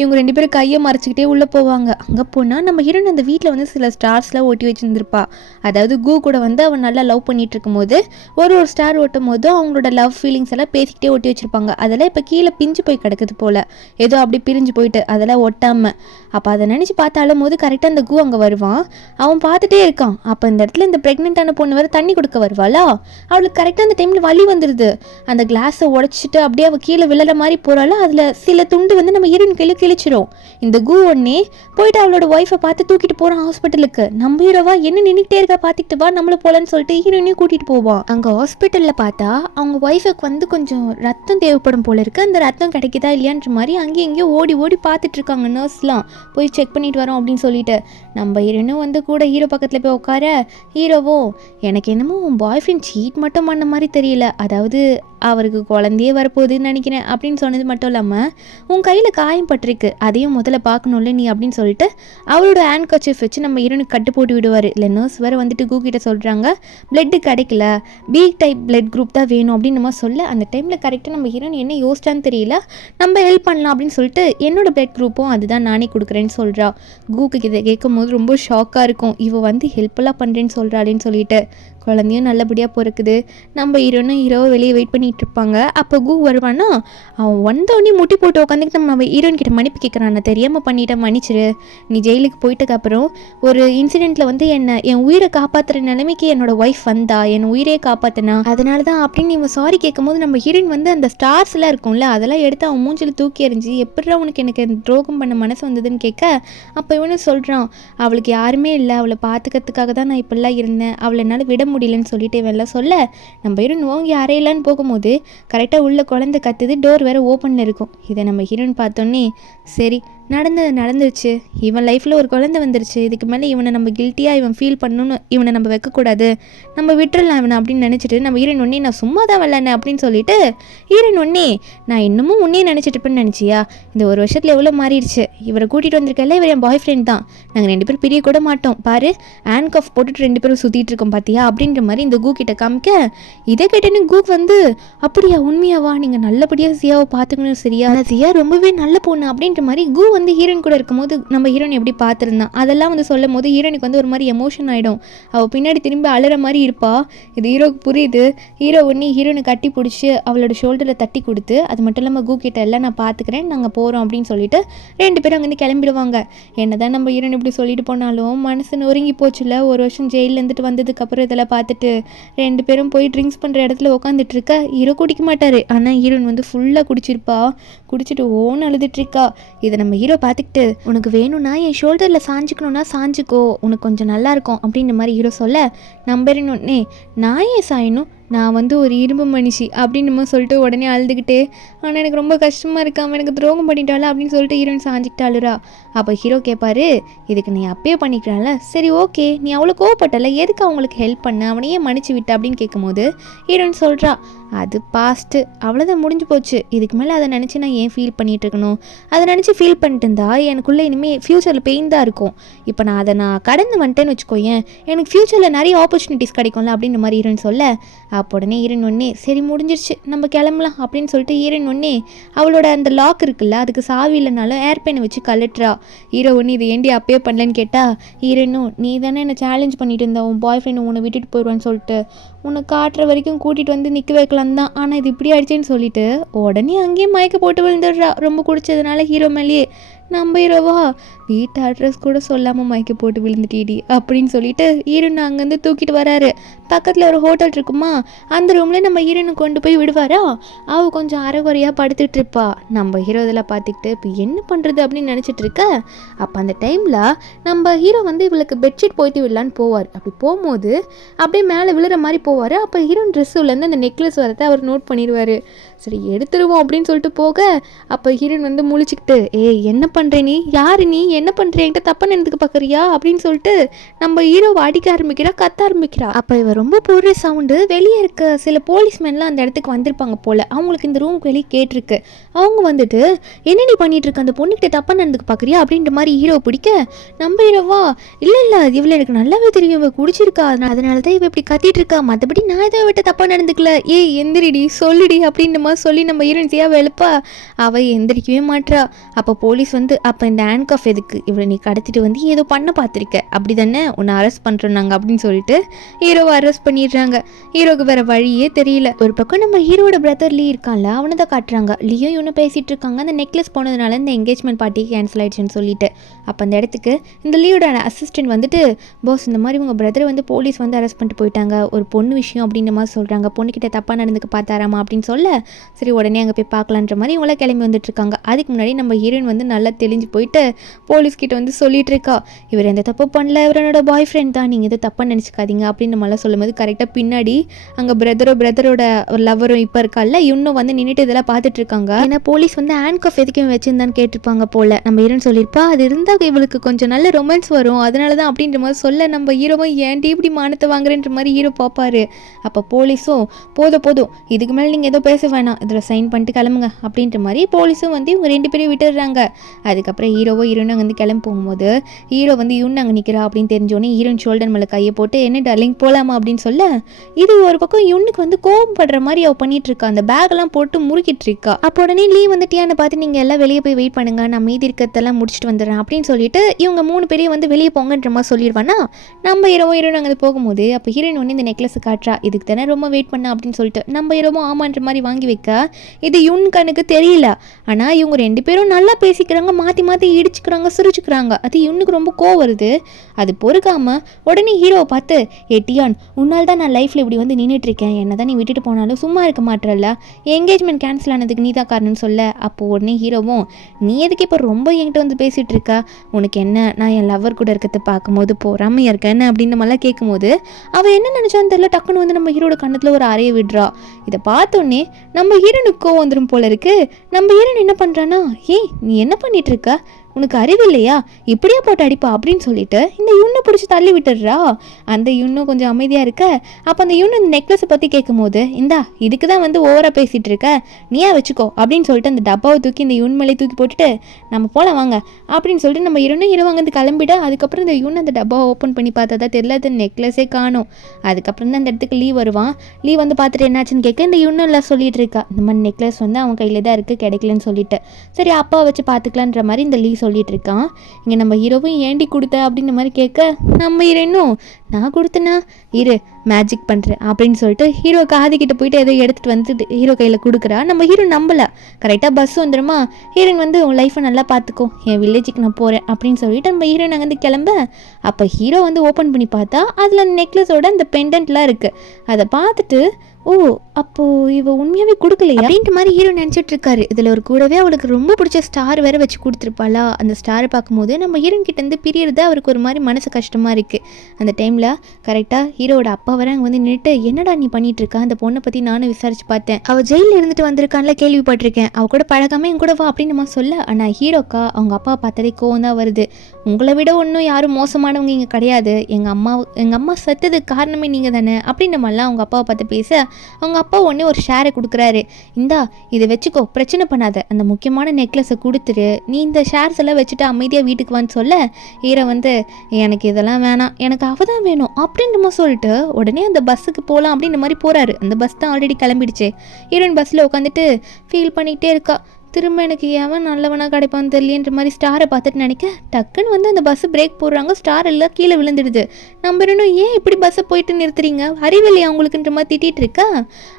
இவங்க 2 பேரும் கையை மறைச்சிக்கிட்டே உள்ளே போவாங்க. அங்கே போனால் நம்ம ஹீரோயின் அந்த வீட்டில் வந்து சில ஸ்டார்ஸ்லாம் ஓட்டி வச்சுருந்துருப்பா. அதாவது கூ கூட வந்து அவன் நல்லா லவ் பண்ணிட்டு இருக்கும்போது ஒரு ஸ்டார் ஓட்டும் போதும் அவங்களோட லவ் ஃபீலிங்ஸ் எல்லாம் பேசிக்கிட்டே ஓட்டி வச்சுருப்பாங்க. அதெல்லாம் இப்போ கீழே பிஞ்சு போய் கிடக்குது போல், ஏதோ அப்படி பிரிஞ்சு போயிட்டு அதெல்லாம் ஒட்டாமல். அப்போ அதை நினச்சி பார்த்தாலும் போது கரெக்டாக அந்த கூ அங்கே வருவான், அவன் பார்த்துட்டே இருக்கான். அப்போ இந்த இடத்துல இந்த ப்ரெக்னென்ட்டான பொண்ணு வேறு தண்ணி கொடுக்க வருவாளா, அவளுக்கு கரெக்டாக அந்த டைமில் வலி வந்துடுது. அந்த கிளாஸை உடச்சிட்டு அப்படியே அவள் கீழே விழற மாதிரி போகிறாளா, அதில் சில துண்டு வந்து நம்ம ஹீரோயின் கையில் கிழிச்சிரும். இந்த கூ ஒன்னே போயிட்டு அவளோட ஒய்ஃபை பார்த்து தூக்கிட்டு போகிறான் ஹாஸ்பிட்டலுக்கு. நம்ம ஹீரோவா என்ன நின்றுட்டே இருக்கா, பார்த்துட்டு வா நம்மள போலன்னு சொல்லிட்டு ஹீரோயினையும் கூட்டிகிட்டு போவான். அங்கே ஹாஸ்பிட்டலில் பார்த்தா அவங்க ஒய்ஃபுக்கு வந்து கொஞ்சம் ரத்தம் தேவைப்படும் போல இருக்குது. அந்த ரத்தம் கிடைக்குதா இல்லையான்ற மாதிரி அங்கேயும் இங்கேயும் ஓடி ஓடி பார்த்துட்டு இருக்காங்க நர்ஸ்லாம், போய் செக் பண்ணிட்டு வரோம் அப்படின்னு சொல்லிட்டு. நம்ம ஹீரோனும் வந்து கூட ஹீரோ பக்கத்தில் போய் உட்கார ஹீரோவோ எனக்கு என்னமோ உன் பாய் ஃப்ரெண்ட் சீட் மட்டும் பண்ண மாதிரி தெரியல, அதாவது அவருக்கு குழந்தையே வரப்போகுதுன்னு நினைக்கிறேன் அப்படின்னு சொன்னது மட்டும் இல்லாமல் உன் கையில் காயம் பட்டிருக்கு, அதையும் முதல்ல பார்க்கணும்ல நீ அப்படின்னு சொல்லிட்டு அவரோட ஹேண்ட் கர்ச்சீஃப் வச்சு நம்ம ஹீரோனுக்கு கட்டு போட்டு விடுவார். இல்லை நர்ஸ் வேறு வந்துட்டு கூக்கிட்ட சொல்கிறாங்க பிளட்டு கிடைக்கல, பி டைப் பிளட் குரூப் தான் வேணும் அப்படின்னு நம்ம சொல்ல அந்த டைமில் கரெக்டாக நம்ம ஹீரோன் என்ன யோசிச்சான்னு தெரியல, நம்ம ஹெல்ப் பண்ணலாம் அப்படின்னு சொல்லிட்டு என்னோட பிளட் குரூப்பும் அதுதான் நானே கொடுக்குறேன்னு சொல்கிறா. கூக்கு இதை கேட்கும் போது ரொம்ப ஷாக்காக இருக்கும், இவ வந்து ஹெல்ப்லாம் பண்ணுறேன்னு சொல்கிறாளேன்னு சொல்லிட்டு. குழந்தையும் நல்லபடியாக பிறக்குது. நம்ம ஹீரோனும் ஹீரோவை வெளியே வெயிட் பண்ணிகிட்டு இருப்பாங்க. அப்போ கூ வருவானா, அவன் வந்தோடனே முட்டி போட்டு உட்காந்துக்கிட்டு நம்ம ஹீரோயின் கிட்ட மன்னிப்பு கேட்குறான், நான் தெரியாமல் பண்ணிட்டேன் மன்னிச்சிரு, நீ ஜெயிலுக்கு போயிட்டதுக்கப்புறம் ஒரு இன்சிடெண்ட்டில் வந்து என் உயிரை காப்பாற்றுற நிலைமைக்கு என்னோட ஒய்ஃப் வந்தா, என் உயிரையே காப்பாற்றினா, அதனால தான் அப்படின்னு இவன் சாரி கேட்கும் போது நம்ம ஹீரோயின் வந்து அந்த ஸ்டார்ஸ்லாம் இருக்கும்ல அதெல்லாம் எடுத்து அவன் மூஞ்சில் தூக்கி எறிஞ்சு எப்படிடா உனக்கு எனக்கு துரோகம் பண்ண மனசு வந்ததுன்னு கேட்க அப்போ இவனு சொல்கிறான் அவளுக்கு யாருமே இல்லை, அவளை பார்த்துக்கிறதுக்காக தான் நான் இப்படிலாம் இருந்தேன், அவளை என்னால் விட முடியலன்னு சொல்லிட்டு இவெல்லாம் சொல்ல நம்ம ஹீரோயின் ஓங்கி அறையலான்னு போகும்போது கரெக்டாக உள்ள குழந்தை கத்துது, டோர் வேறு ஓப்பனில் இருக்கும். இதை நம்ம ஹீரோயின் பார்த்தோன்னே சரி நடந்துருச்சு, இவன் லைஃப்பில் ஒரு குழந்தை வந்துருச்சு, இதுக்கு மேலே இவனை நம்ம கில்ட்டியாக இவன் ஃபீல் பண்ணணும்னு இவனை நம்ம வைக்கக்கூடாது, நம்ம விட்டுறலாம் இவனை அப்படின்னு நினச்சிட்டு நம்ம ஹீரோயின் ஒன்னே நான் சும்மா தான் விளாட்னேன் அப்படின்னு சொல்லிட்டு ஹீரோயின் ஒன்னே நான் இன்னமும் உன்னே நினச்சிட்டு இருப்பேன்னு நினச்சியா, இந்த ஒரு வருஷத்தில் எவ்வளோ மாறிடுச்சு, இவரை கூட்டிகிட்டு வந்திருக்கல இவர் என் பாய் ஃப்ரெண்ட் தான், நாங்கள் 2 பேரும் பிரிய கூட மாட்டோம், பாரு ஹேண்ட் கஃப் போட்டுட்டு 2 பேரும் சுற்றிட்டு இருக்கோம் பார்த்தியா அப்படின்ற மாதிரி இந்த கூ கிட்ட காமிக்க இதை கேட்டேன்னு கூக் வந்து அப்படியா உண்மையாவா, நீங்கள் நல்லபடியாக சியாவை பார்த்துக்கணும் சரியா, சியா ரொம்பவே நல்ல பொண்ணு அப்படின்ற மாதிரி கூ வந்து ஹீரோயின் கூட இருக்கும்போது நம்ம ஹீரோயின் எப்படி பார்த்துருந்தான் அதெல்லாம் வந்து சொல்லும் போது ஹீரோயினுக்கு வந்து ஒரு மாதிரி எமோஷன் ஆகிடும். அவள் பின்னாடி திரும்பி அழுற மாதிரி இருப்பா. இது ஹீரோக்கு புரியுது. ஹீரோ ஒன்று ஹீரோயினை கட்டி பிடிச்சி அவளோட ஷோல்டரில் தட்டி கொடுத்து, அது மட்டும் இல்லாமல் கூக்கிட்ட எல்லாம் நான் பார்த்துக்கிறேன், நாங்கள் போகிறோம் அப்படின்னு சொல்லிட்டு 2 பேரும் அங்கேருந்து கிளம்பிடுவாங்க. என்னதான் நம்ம ஹீரோயின் இப்படி சொல்லிட்டு போனாலும் மனசு நொறுங்கி போச்சுல. ஒரு வருஷம் ஜெயிலில் இருந்துட்டு வந்ததுக்கப்புறம் இதெல்லாம் பார்த்துட்டு 2 பேரும் போய் ட்ரிங்க்ஸ் பண்ணுற இடத்துல உட்காந்துட்டு இருக்க. ஹீரோ குடிக்க மாட்டார், ஆனால் ஹீரோயின் வந்து ஃபுல்லாக குடிச்சிருப்பா. குடிச்சிட்டு ஓன்னு அழுதுட்டு இருக்கா. இதை நம்ம ஹீரோ பார்த்துக்கிட்டு, உனக்கு வேணும்னா என் ஷோல்டரில் சாஞ்சிக்கணும்னா சாஞ்சிக்கோ, உனக்கு கொஞ்சம் நல்லா இருக்கும் அப்படின்ற மாதிரி ஹீரோ சொல்ல, நம்புறேன்னு நான் ஏன் சாயணும், நான் வந்து ஒரு இரும்பு மனுஷி அப்படின்னு சொல்லிட்டு உடனே அழுதுகிட்டே, ஆனால் எனக்கு ரொம்ப கஷ்டமாக இருக்காம எனக்கு துரோகம் பண்ணிட்டால அப்படின்னு சொல்லிட்டு ஹீரோயின் சாஞ்சிக்கிட்டு அழுறா. அப்போ ஹீரோ கேட்பாரு, இதுக்கு நீ அப்பயே பண்ணிக்கிறான்ல, சரி ஓகே, நீ அவ்வளோ கோவப்பட்டல, எதுக்கு அவங்களுக்கு ஹெல்ப் பண்ண, அவனையே மன்னிச்சு விட்ட அப்படின்னு கேட்கும்போது ஹீரோயின் சொல்கிறா, அது பாஸ்ட்டு, அவ்வளோதான், முடிஞ்சு போச்சு. இதுக்கு மேலே அதை நினச்சி நான் ஏன் ஃபீல் பண்ணிகிட்டு இருக்கணும், அதை நினச்சி ஃபீல் பண்ணிட்டு இருந்தா எனக்குள்ளே இனிமேல் ஃப்யூச்சரில் பெயின் தான் இருக்கும். இப்போ நான் அதை கடந்து வந்துட்டேன்னு வச்சுக்கோயேன், எனக்கு ஃப்யூச்சரில் நிறைய ஆப்பர்ச்சுனிட்டிஸ் கிடைக்கும்ல அப்படின்ற மாதிரி ஹீரோயின் சொல்ல, அப்போ உடனே ஹீரோயின் ஒன்றே சரி முடிஞ்சிருச்சு நம்ம கிளம்பலாம் அப்படின்னு சொல்லிட்டு ஹீரோயின் ஒன்றே அவளோட அந்த லாக் இருக்குல்ல, அதுக்கு சாவி இல்லைனாலும் ஏர்பேனை வச்சு கலட்டுறா. ஹீரோ ஒன்று இது ஏண்டி அப்பயே பண்ணலன்னு கேட்டால், ஹீரோயினும் நீ தானே என்னை சேலஞ்ச் பண்ணிட்டு இருந்த, உன் பாய் ஃப்ரெண்டு உன்னை விட்டுட்டு போயிடுவான்னு சொல்லிட்டு உன்னை காட்டுற வரைக்கும் கூட்டிகிட்டு வந்து நிற்க வைக்கலாம் தான், ஆனால் இது இப்படி ஆயிடுச்சேன்னு சொல்லிட்டு உடனே அங்கேயும் மயக்க போட்டு விழுந்துடுறா. ரொம்ப குடிச்சதுனால ஹீரோ மேலேயே. நம்ம ஹீரோவா வீட்டு அட்ரஸ் கூட சொல்லாமல் மயக்க போட்டு விழுந்துட்டீடி அப்படின்னு சொல்லிட்டு ஹீரோயின் அங்கேருந்து தூக்கிட்டு வராரு. பக்கத்தில் ஒரு ஹோட்டல் இருக்குமா, அந்த ரூம்ல நம்ம ஹீரோயினை கொண்டு போய் விடுவாரா. அவள் கொஞ்சம் அரைகுறையாக படுத்துட்டு இருப்பா. நம்ம ஹீரோ இதில் பார்த்துக்கிட்டு இப்போ என்ன பண்ணுறது அப்படின்னு நினச்சிட்டு இருக்க. அப்போ அந்த டைமில் நம்ம ஹீரோ வந்து இவளுக்கு பெட்ஷீட் போய்த்து விடலான்னு போவார். அப்படி போகும்போது அப்படியே மேலே விழுற மாதிரி போவார். அப்போ ஹீரோயின் ட்ரெஸ்ஸுலேருந்து அந்த நெக்லஸ் வரதை அவர் நோட் பண்ணிடுவார். சரி எடுத்துருவோம் அப்படின்னு சொல்லிட்டு போக, அப்போ ஹீரோயின் வந்து முழிச்சுக்கிட்டு, என்ன பண்ணுற நீ, யார் நீ, என்ன பண்ணுற, என்கிட்ட தப்பாக நினைத்துக்க பார்க்குறியா அப்படின்னு சொல்லிட்டு நம்ம ஹீரோவை அடிக்க ஆரம்பிக்கிறா, கத்த ஆரம்பிக்கிறா. அப்போ இவ ரொம்ப போடுற சவுண்டு வெளியே இருக்க சில போலீஸ்மேன்லாம் அந்த இடத்துக்கு வந்திருப்பாங்க போல். அவங்களுக்கு இந்த ரூமுக்கு வெளியே கேட்டிருக்கு. அவங்க வந்துட்டு என்ன நீ பண்ணிட்டு இருக்க, அந்த பொண்ணுக்கிட்ட தப்பாக நடந்துக்க பார்க்குறியா அப்படின்ற மாதிரி ஹீரோ பிடிக்க, நம்ம ஹீரோவா இல்லை இவ்வளோ எனக்கு நல்லாவே தெரியும், இவ குடிச்சிருக்கா, அதனால தான் இவ இப்படி கத்திட்டு இருக்கா, மற்றபடி நான் எதை விட்டு தப்பாக நடந்துக்கல, எந்திரிடி சொல்லிடி அப்படின்ற மாதிரி சொல்லி நம்ம ஹீரோயின்ஸையாக வெளுப்பா. அவள் எந்திரிக்கவே மாட்றா. அப்போ போலீஸ் வந்து, அப்போ இந்த ஹேண்ட் கஃப் எதுக்கு, இவளை நீ கடத்திட்டு வந்து ஏதோ பண்ண பார்த்துருக்க அப்படி தானே, உன்னை அரெஸ்ட் பண்ணுறோம் நாங்கள் அப்படின்னு சொல்லிட்டு ஹீரோவை அரெஸ்ட் பண்ணிடுறாங்க. ஹீரோக்கு வேற வழியே தெரியல. ஒரு பக்கம் நம்ம ஹீரோட பிரதர் லீ இருக்கான்ல, அவனை தான் காட்டுறாங்க. லீயும் இவனு பேசிட்டு இருக்காங்க. அந்த நெக்லஸ் போனதுனால இந்த என்கேஜ்மெண்ட் பார்ட்டி கேன்சல் ஆயிடுச்சுன்னு சொல்லிட்டு. அப்போ அந்த இடத்துக்கு இந்த லீயோட அசிஸ்டன்ட் வந்துட்டு, பாஸ் இந்த மாதிரி உங்கள் பிரதரை வந்து போலீஸ் வந்து அரெஸ்ட் பண்ணிட்டு போயிட்டாங்க, ஒரு பொண்ணு விஷயம் அப்படின்ற மாதிரி சொல்கிறாங்க, பொண்ணுக்கிட்ட தப்பாக நடந்துக்க பார்த்தாராமா அப்படின்னு சொல்ல, சரி உடனே அங்கே போய் பார்க்கலான்ற மாதிரி இவங்கள கிளம்பி வந்துட்டு இருக்காங்க. அதுக்கு முன்னாடி நம்ம ஹீரோயின் வந்து நல்லா தெளிஞ்சு போயிட்டு போலீஸ்கிட்ட வந்து சொல்லிட்டு இருக்கா, இவர் எந்த தப்பு பண்ணல, இவர் என்னோட பாய் ஃப்ரெண்ட் தான், நீங்கள் எது தப்பாக நினச்சிக்காதீங்க அப்படின்னு நம்மளாம் சொல்லும்போது கரெக்டாக பின்னாடி அங்கே பிரதரோட லவரும் இப்போ இருக்கால இன்னும் வந்து நின்றுட்டு இதெல்லாம் பார்த்துட்டு இருக்காங்க. ஏன்னா போலீஸ் வந்து ஹேண்ட் கஃப் எதுக்கும் வச்சிருந்தான்னு கேட்டிருப்பாங்க போல. நம்ம ஹீரோன்னு சொல்லியிருப்பா, அது இருந்தால் இவளுக்கு கொஞ்சம் நல்ல ரொமான்ஸ் வரும், அதனால தான் அப்படின்ற மாதிரி சொல்ல, நம்ம ஹீரோவும் ஏன்டி இப்படி மானத்தை வாங்குறேன்ற மாதிரி ஹீரோ பார்ப்பாரு. அப்போ போலீஸும் போதும் இதுக்கு மேலே நீங்கள் ஏதோ பேச வேணாம், இதில் சைன் பண்ணிட்டு கிளம்புங்க அப்படின்ற மாதிரி போலீஸும் வந்து இவங்க 2 பேரையும் விட்டுடுறாங்க. அதுக்கப்புறம் ஹீரோயினும் அங்கே வந்து கிளம்பி போகும்போது ஹீரோ வந்து இவனு அங்கே நிற்கிறா அப்படின்னு தெரிஞ்சோடனே ஹீரோயின் ஷோல்டர் மேலே கையை போட்டு, என்ன டார்லிங் போகலாமா அப்படின்னு சொல்ல, இது ஒரு பக்கம் இவனுக்கு வந்து கோபம் படுற மாதிரி அவள் பண்ணிட்டு இருக்கா, அந்த பேக்கெல்லாம் போட்டு முறுக்கிட்டு இருக்கா. அப்போ உடனே லீ வந்துட்டியான்னு பார்த்து, நீங்கள் எல்லாம் வெளியே போய் வெயிட் பண்ணுங்க, நான் மீதி இருக்கிறதெல்லாம் முடிச்சுட்டு வந்துடுறேன் அப்படின்னு சொல்லிட்டு இவங்க 3 பேரையும் வந்து வெளியே போங்கன்ற மாதிரி சொல்லிடுவானா. நம்ம ஹீரோயின் அங்கே போகும்போது அப்போ ஹீரோயின் வந்து இந்த நெக்லஸ் காட்டுறா, இதுக்கு தானே ரொம்ப வெயிட் பண்ண அப்படின்னு சொல்லிட்டு நம்ம ஹீரோவும் ஆமான்ற மாதிரி வாங்கி வைக்க, இது இவன் கண்ணுக்கு தெரியல. ஆனால் இவங்க 2 பேரும் நல்லா பேசிக்கிறாங்க, மாற்றி இடிச்சுக்கிறாங்க, சிரிச்சுக்கிறாங்க. அது இவனுக்கு ரொம்ப கோவம் வருது. அது பொறுக்காம உடனே ஹீரோவை பார்த்து, டியான் உன்னால் தான் நான் லைஃப்பில் இப்படி வந்து நின்றுட்டு இருக்கேன், என்ன தான் நீ விட்டுட்டு போனாலும் சும்மா இருக்க மாட்டேறல, என்கேஜ்மெண்ட் கேன்சல் ஆனதுக்கு நீ தான் காரணம்னு சொல்ல. அப்போது உடனே ஹீரோவும், நீ எதுக்கு இப்போ ரொம்ப என்கிட்ட வந்து பேசிகிட்டு இருக்க, உனக்கு என்ன, நான் என் லவர் கூட இருக்கிறத பார்க்கும்போது போறாமையாக இருக்கேன்னு அப்படின்னு மாதிரிலாம் கேட்கும்போது அவள் என்ன நினச்சான்னு தெரியல, டக்குன்னு வந்து நம்ம ஹீரோட கண்ணத்தில் ஒரு அறையை விடுறா. இதை பார்த்தோன்னே நம்ம ஹீரோனுக்கு கோவம் வந்துடும் போல இருக்கு. நம்ம ஹீரோன் என்ன பண்ணுறான்னா, நீ என்ன பண்ணிட்டு இருக்க, உனக்கு அறிவு இல்லையா, இப்படியே போட்டு அடிப்பா அப்படின்னு சொல்லிட்டு இந்த யூனை பிடிச்சி தள்ளி விட்டுடுறா. அந்த யூனும் கொஞ்சம் அமைதியாக இருக்க. அப்போ அந்த யூன் அந்த நெக்லஸை பற்றி கேட்கும் போது, இந்தா இதுக்கு தான் வந்து ஓவராக பேசிகிட்டு இருக்க, நீயா வச்சுக்கோ அப்படின்னு சொல்லிட்டு அந்த டப்பாவை தூக்கி இந்த யூன் மேலே தூக்கி போட்டுட்டு, நம்ம போகலாம் வாங்க அப்படின்னு சொல்லிட்டு நம்ம ஹீரோ வந்து கிளம்பிட. அதுக்கப்புறம் இந்த யூன் அந்த டப்பாவை ஓப்பன் பண்ணி பார்த்தா தான் தெரியல, அது நெக்லஸே காணும். அதுக்கப்புறம் தான் அந்த இடத்துக்கு லீ வருவான். லீ வந்து பார்த்துட்டு என்னாச்சுன்னு கேட்க, இந்த யூனும் எல்லாம் சொல்லிட்டு இருக்கா, இந்த மாதிரி நெக்லஸ் வந்து அவன் கையில் தான் இருக்குது, கிடைக்கலன்னு சொல்லிட்டு. சரி அப்பா வச்சு பார்த்துக்கலான்ற மாதிரி இந்த லீ சொல்லிட்டு இருக்கான். இங்கே நம்ம ஹீரோவும் ஏண்டி கொடுத்த அப்படின்ற மாதிரி கேட்க, நம்ம ஹீரோயினும் நான் கொடுத்தேனா இரு மேஜிக் பண்ணுறேன் அப்படின்னு சொல்லிட்டு ஹீரோ காதுகிட்ட போயிட்டு ஏதோ எடுத்துகிட்டு வந்துட்டு ஹீரோ கையில் கொடுக்குறா. நம்ம ஹீரோ நம்பலை. கரெக்டாக பஸ் வந்துடுமா, ஹீரோயின் வந்து உன் லைஃப்பை நல்லா பார்த்துக்கோ, என் வில்லேஜுக்கு நான் போகிறேன் அப்படின்னு சொல்லிட்டு நம்ம ஹீரோயின் அங்கேருந்து கிளம்ப, அப்போ ஹீரோ வந்து ஓப்பன் பண்ணி பார்த்தா அதில் அந்த நெக்லஸோட அந்த பெண்டன்ட்லாம் இருக்குது. அதை பார்த்துட்டு ஓ அப்போது இவ உண்மையாகவே கொடுக்கலையா அப்படின்ட்டு மாதிரி ஹீரோ நினச்சிட்டு இருக்காரு. இதில் ஒரு கூடவே அவளுக்கு ரொம்ப பிடிச்ச ஸ்டார் வேறு வச்சு கொடுத்துருப்பாளா. அந்த ஸ்டாரை பார்க்கும்போது நம்ம ஹீரோயின் கிட்டேருந்து பிரியறது அவருக்கு ஒரு மாதிரி மனசு கஷ்டமாக இருக்குது. அந்த டைமில் கரெக்டாக ஹீரோட அப்பா வர அங்கே வந்து நின்றுட்டு, என்னடா நீ பண்ணிட்டு இருக்கா, அந்த பொண்ணை பற்றி நானும் விசாரிச்சு பார்த்தேன், அவள் ஜெயிலில் இருந்துட்டு வந்திருக்கான்ல கேள்விப்பட்டிருக்கேன், அவள் கூட பழகாமல் என் கூட வா அப்படின்னு நம்ம சொல்ல, ஆனால் ஹீரோக்கா அவங்க அப்பா பார்த்ததே கோவம் தான் வருது. உங்களை விட ஒன்றும் யாரும் மோசமானவங்க இங்கே கிடையாது, எங்கள் அம்மா செத்ததுக்கு காரணமே நீங்கள் தானே அப்படின்னு நம்மளாம் அவங்க அப்பாவை பார்த்து பேச, அவங்க அப்பா உடனே ஒரு ஷேரை கொடுக்குறாரு. இந்தா இதை வச்சுக்கோ, பிரச்சனை பண்ணாத, அந்த முக்கியமான நெக்லஸை கொடுத்துரு, நீ இந்த ஷேர்ஸ் எல்லாம் வச்சுட்டு அமைதியாக வீட்டுக்கு வான்னு சொல்ல, ஹீரோ வந்து எனக்கு இதெல்லாம் வேணாம், எனக்கு அவ தான் வேணும் அப்படின்ற சொல்லிட்டு உடனே அந்த பஸ்ஸுக்கு போகலாம் அப்படின்ற மாதிரி போகிறாரு. அந்த பஸ் தான் ஆல்ரெடி கிளம்பிடுச்சு. ஹீரோயின் பஸ்ஸில் உட்காந்துட்டு ஃபீல் பண்ணிக்கிட்டே இருக்கா. திரும்ப எனக்கு எவன் நல்லவனாக கிடைப்பான்னு தெரியலன்ற மாதிரி ஸ்டாரை பார்த்துட்டு நினைக்க, டக்குன்னு வந்து அந்த பஸ்ஸு பிரேக் போடுறாங்க, ஸ்டார் எல்லாம் கீழே விழுந்துடுது. நம்ம இன்னும் ஏன் இப்படி பஸ்ஸை போயிட்டு நிறுத்துறீங்க, அறிவில்லையா அவங்களுக்குன்ற மாதிரி திட்டிகிட்டு இருக்கா.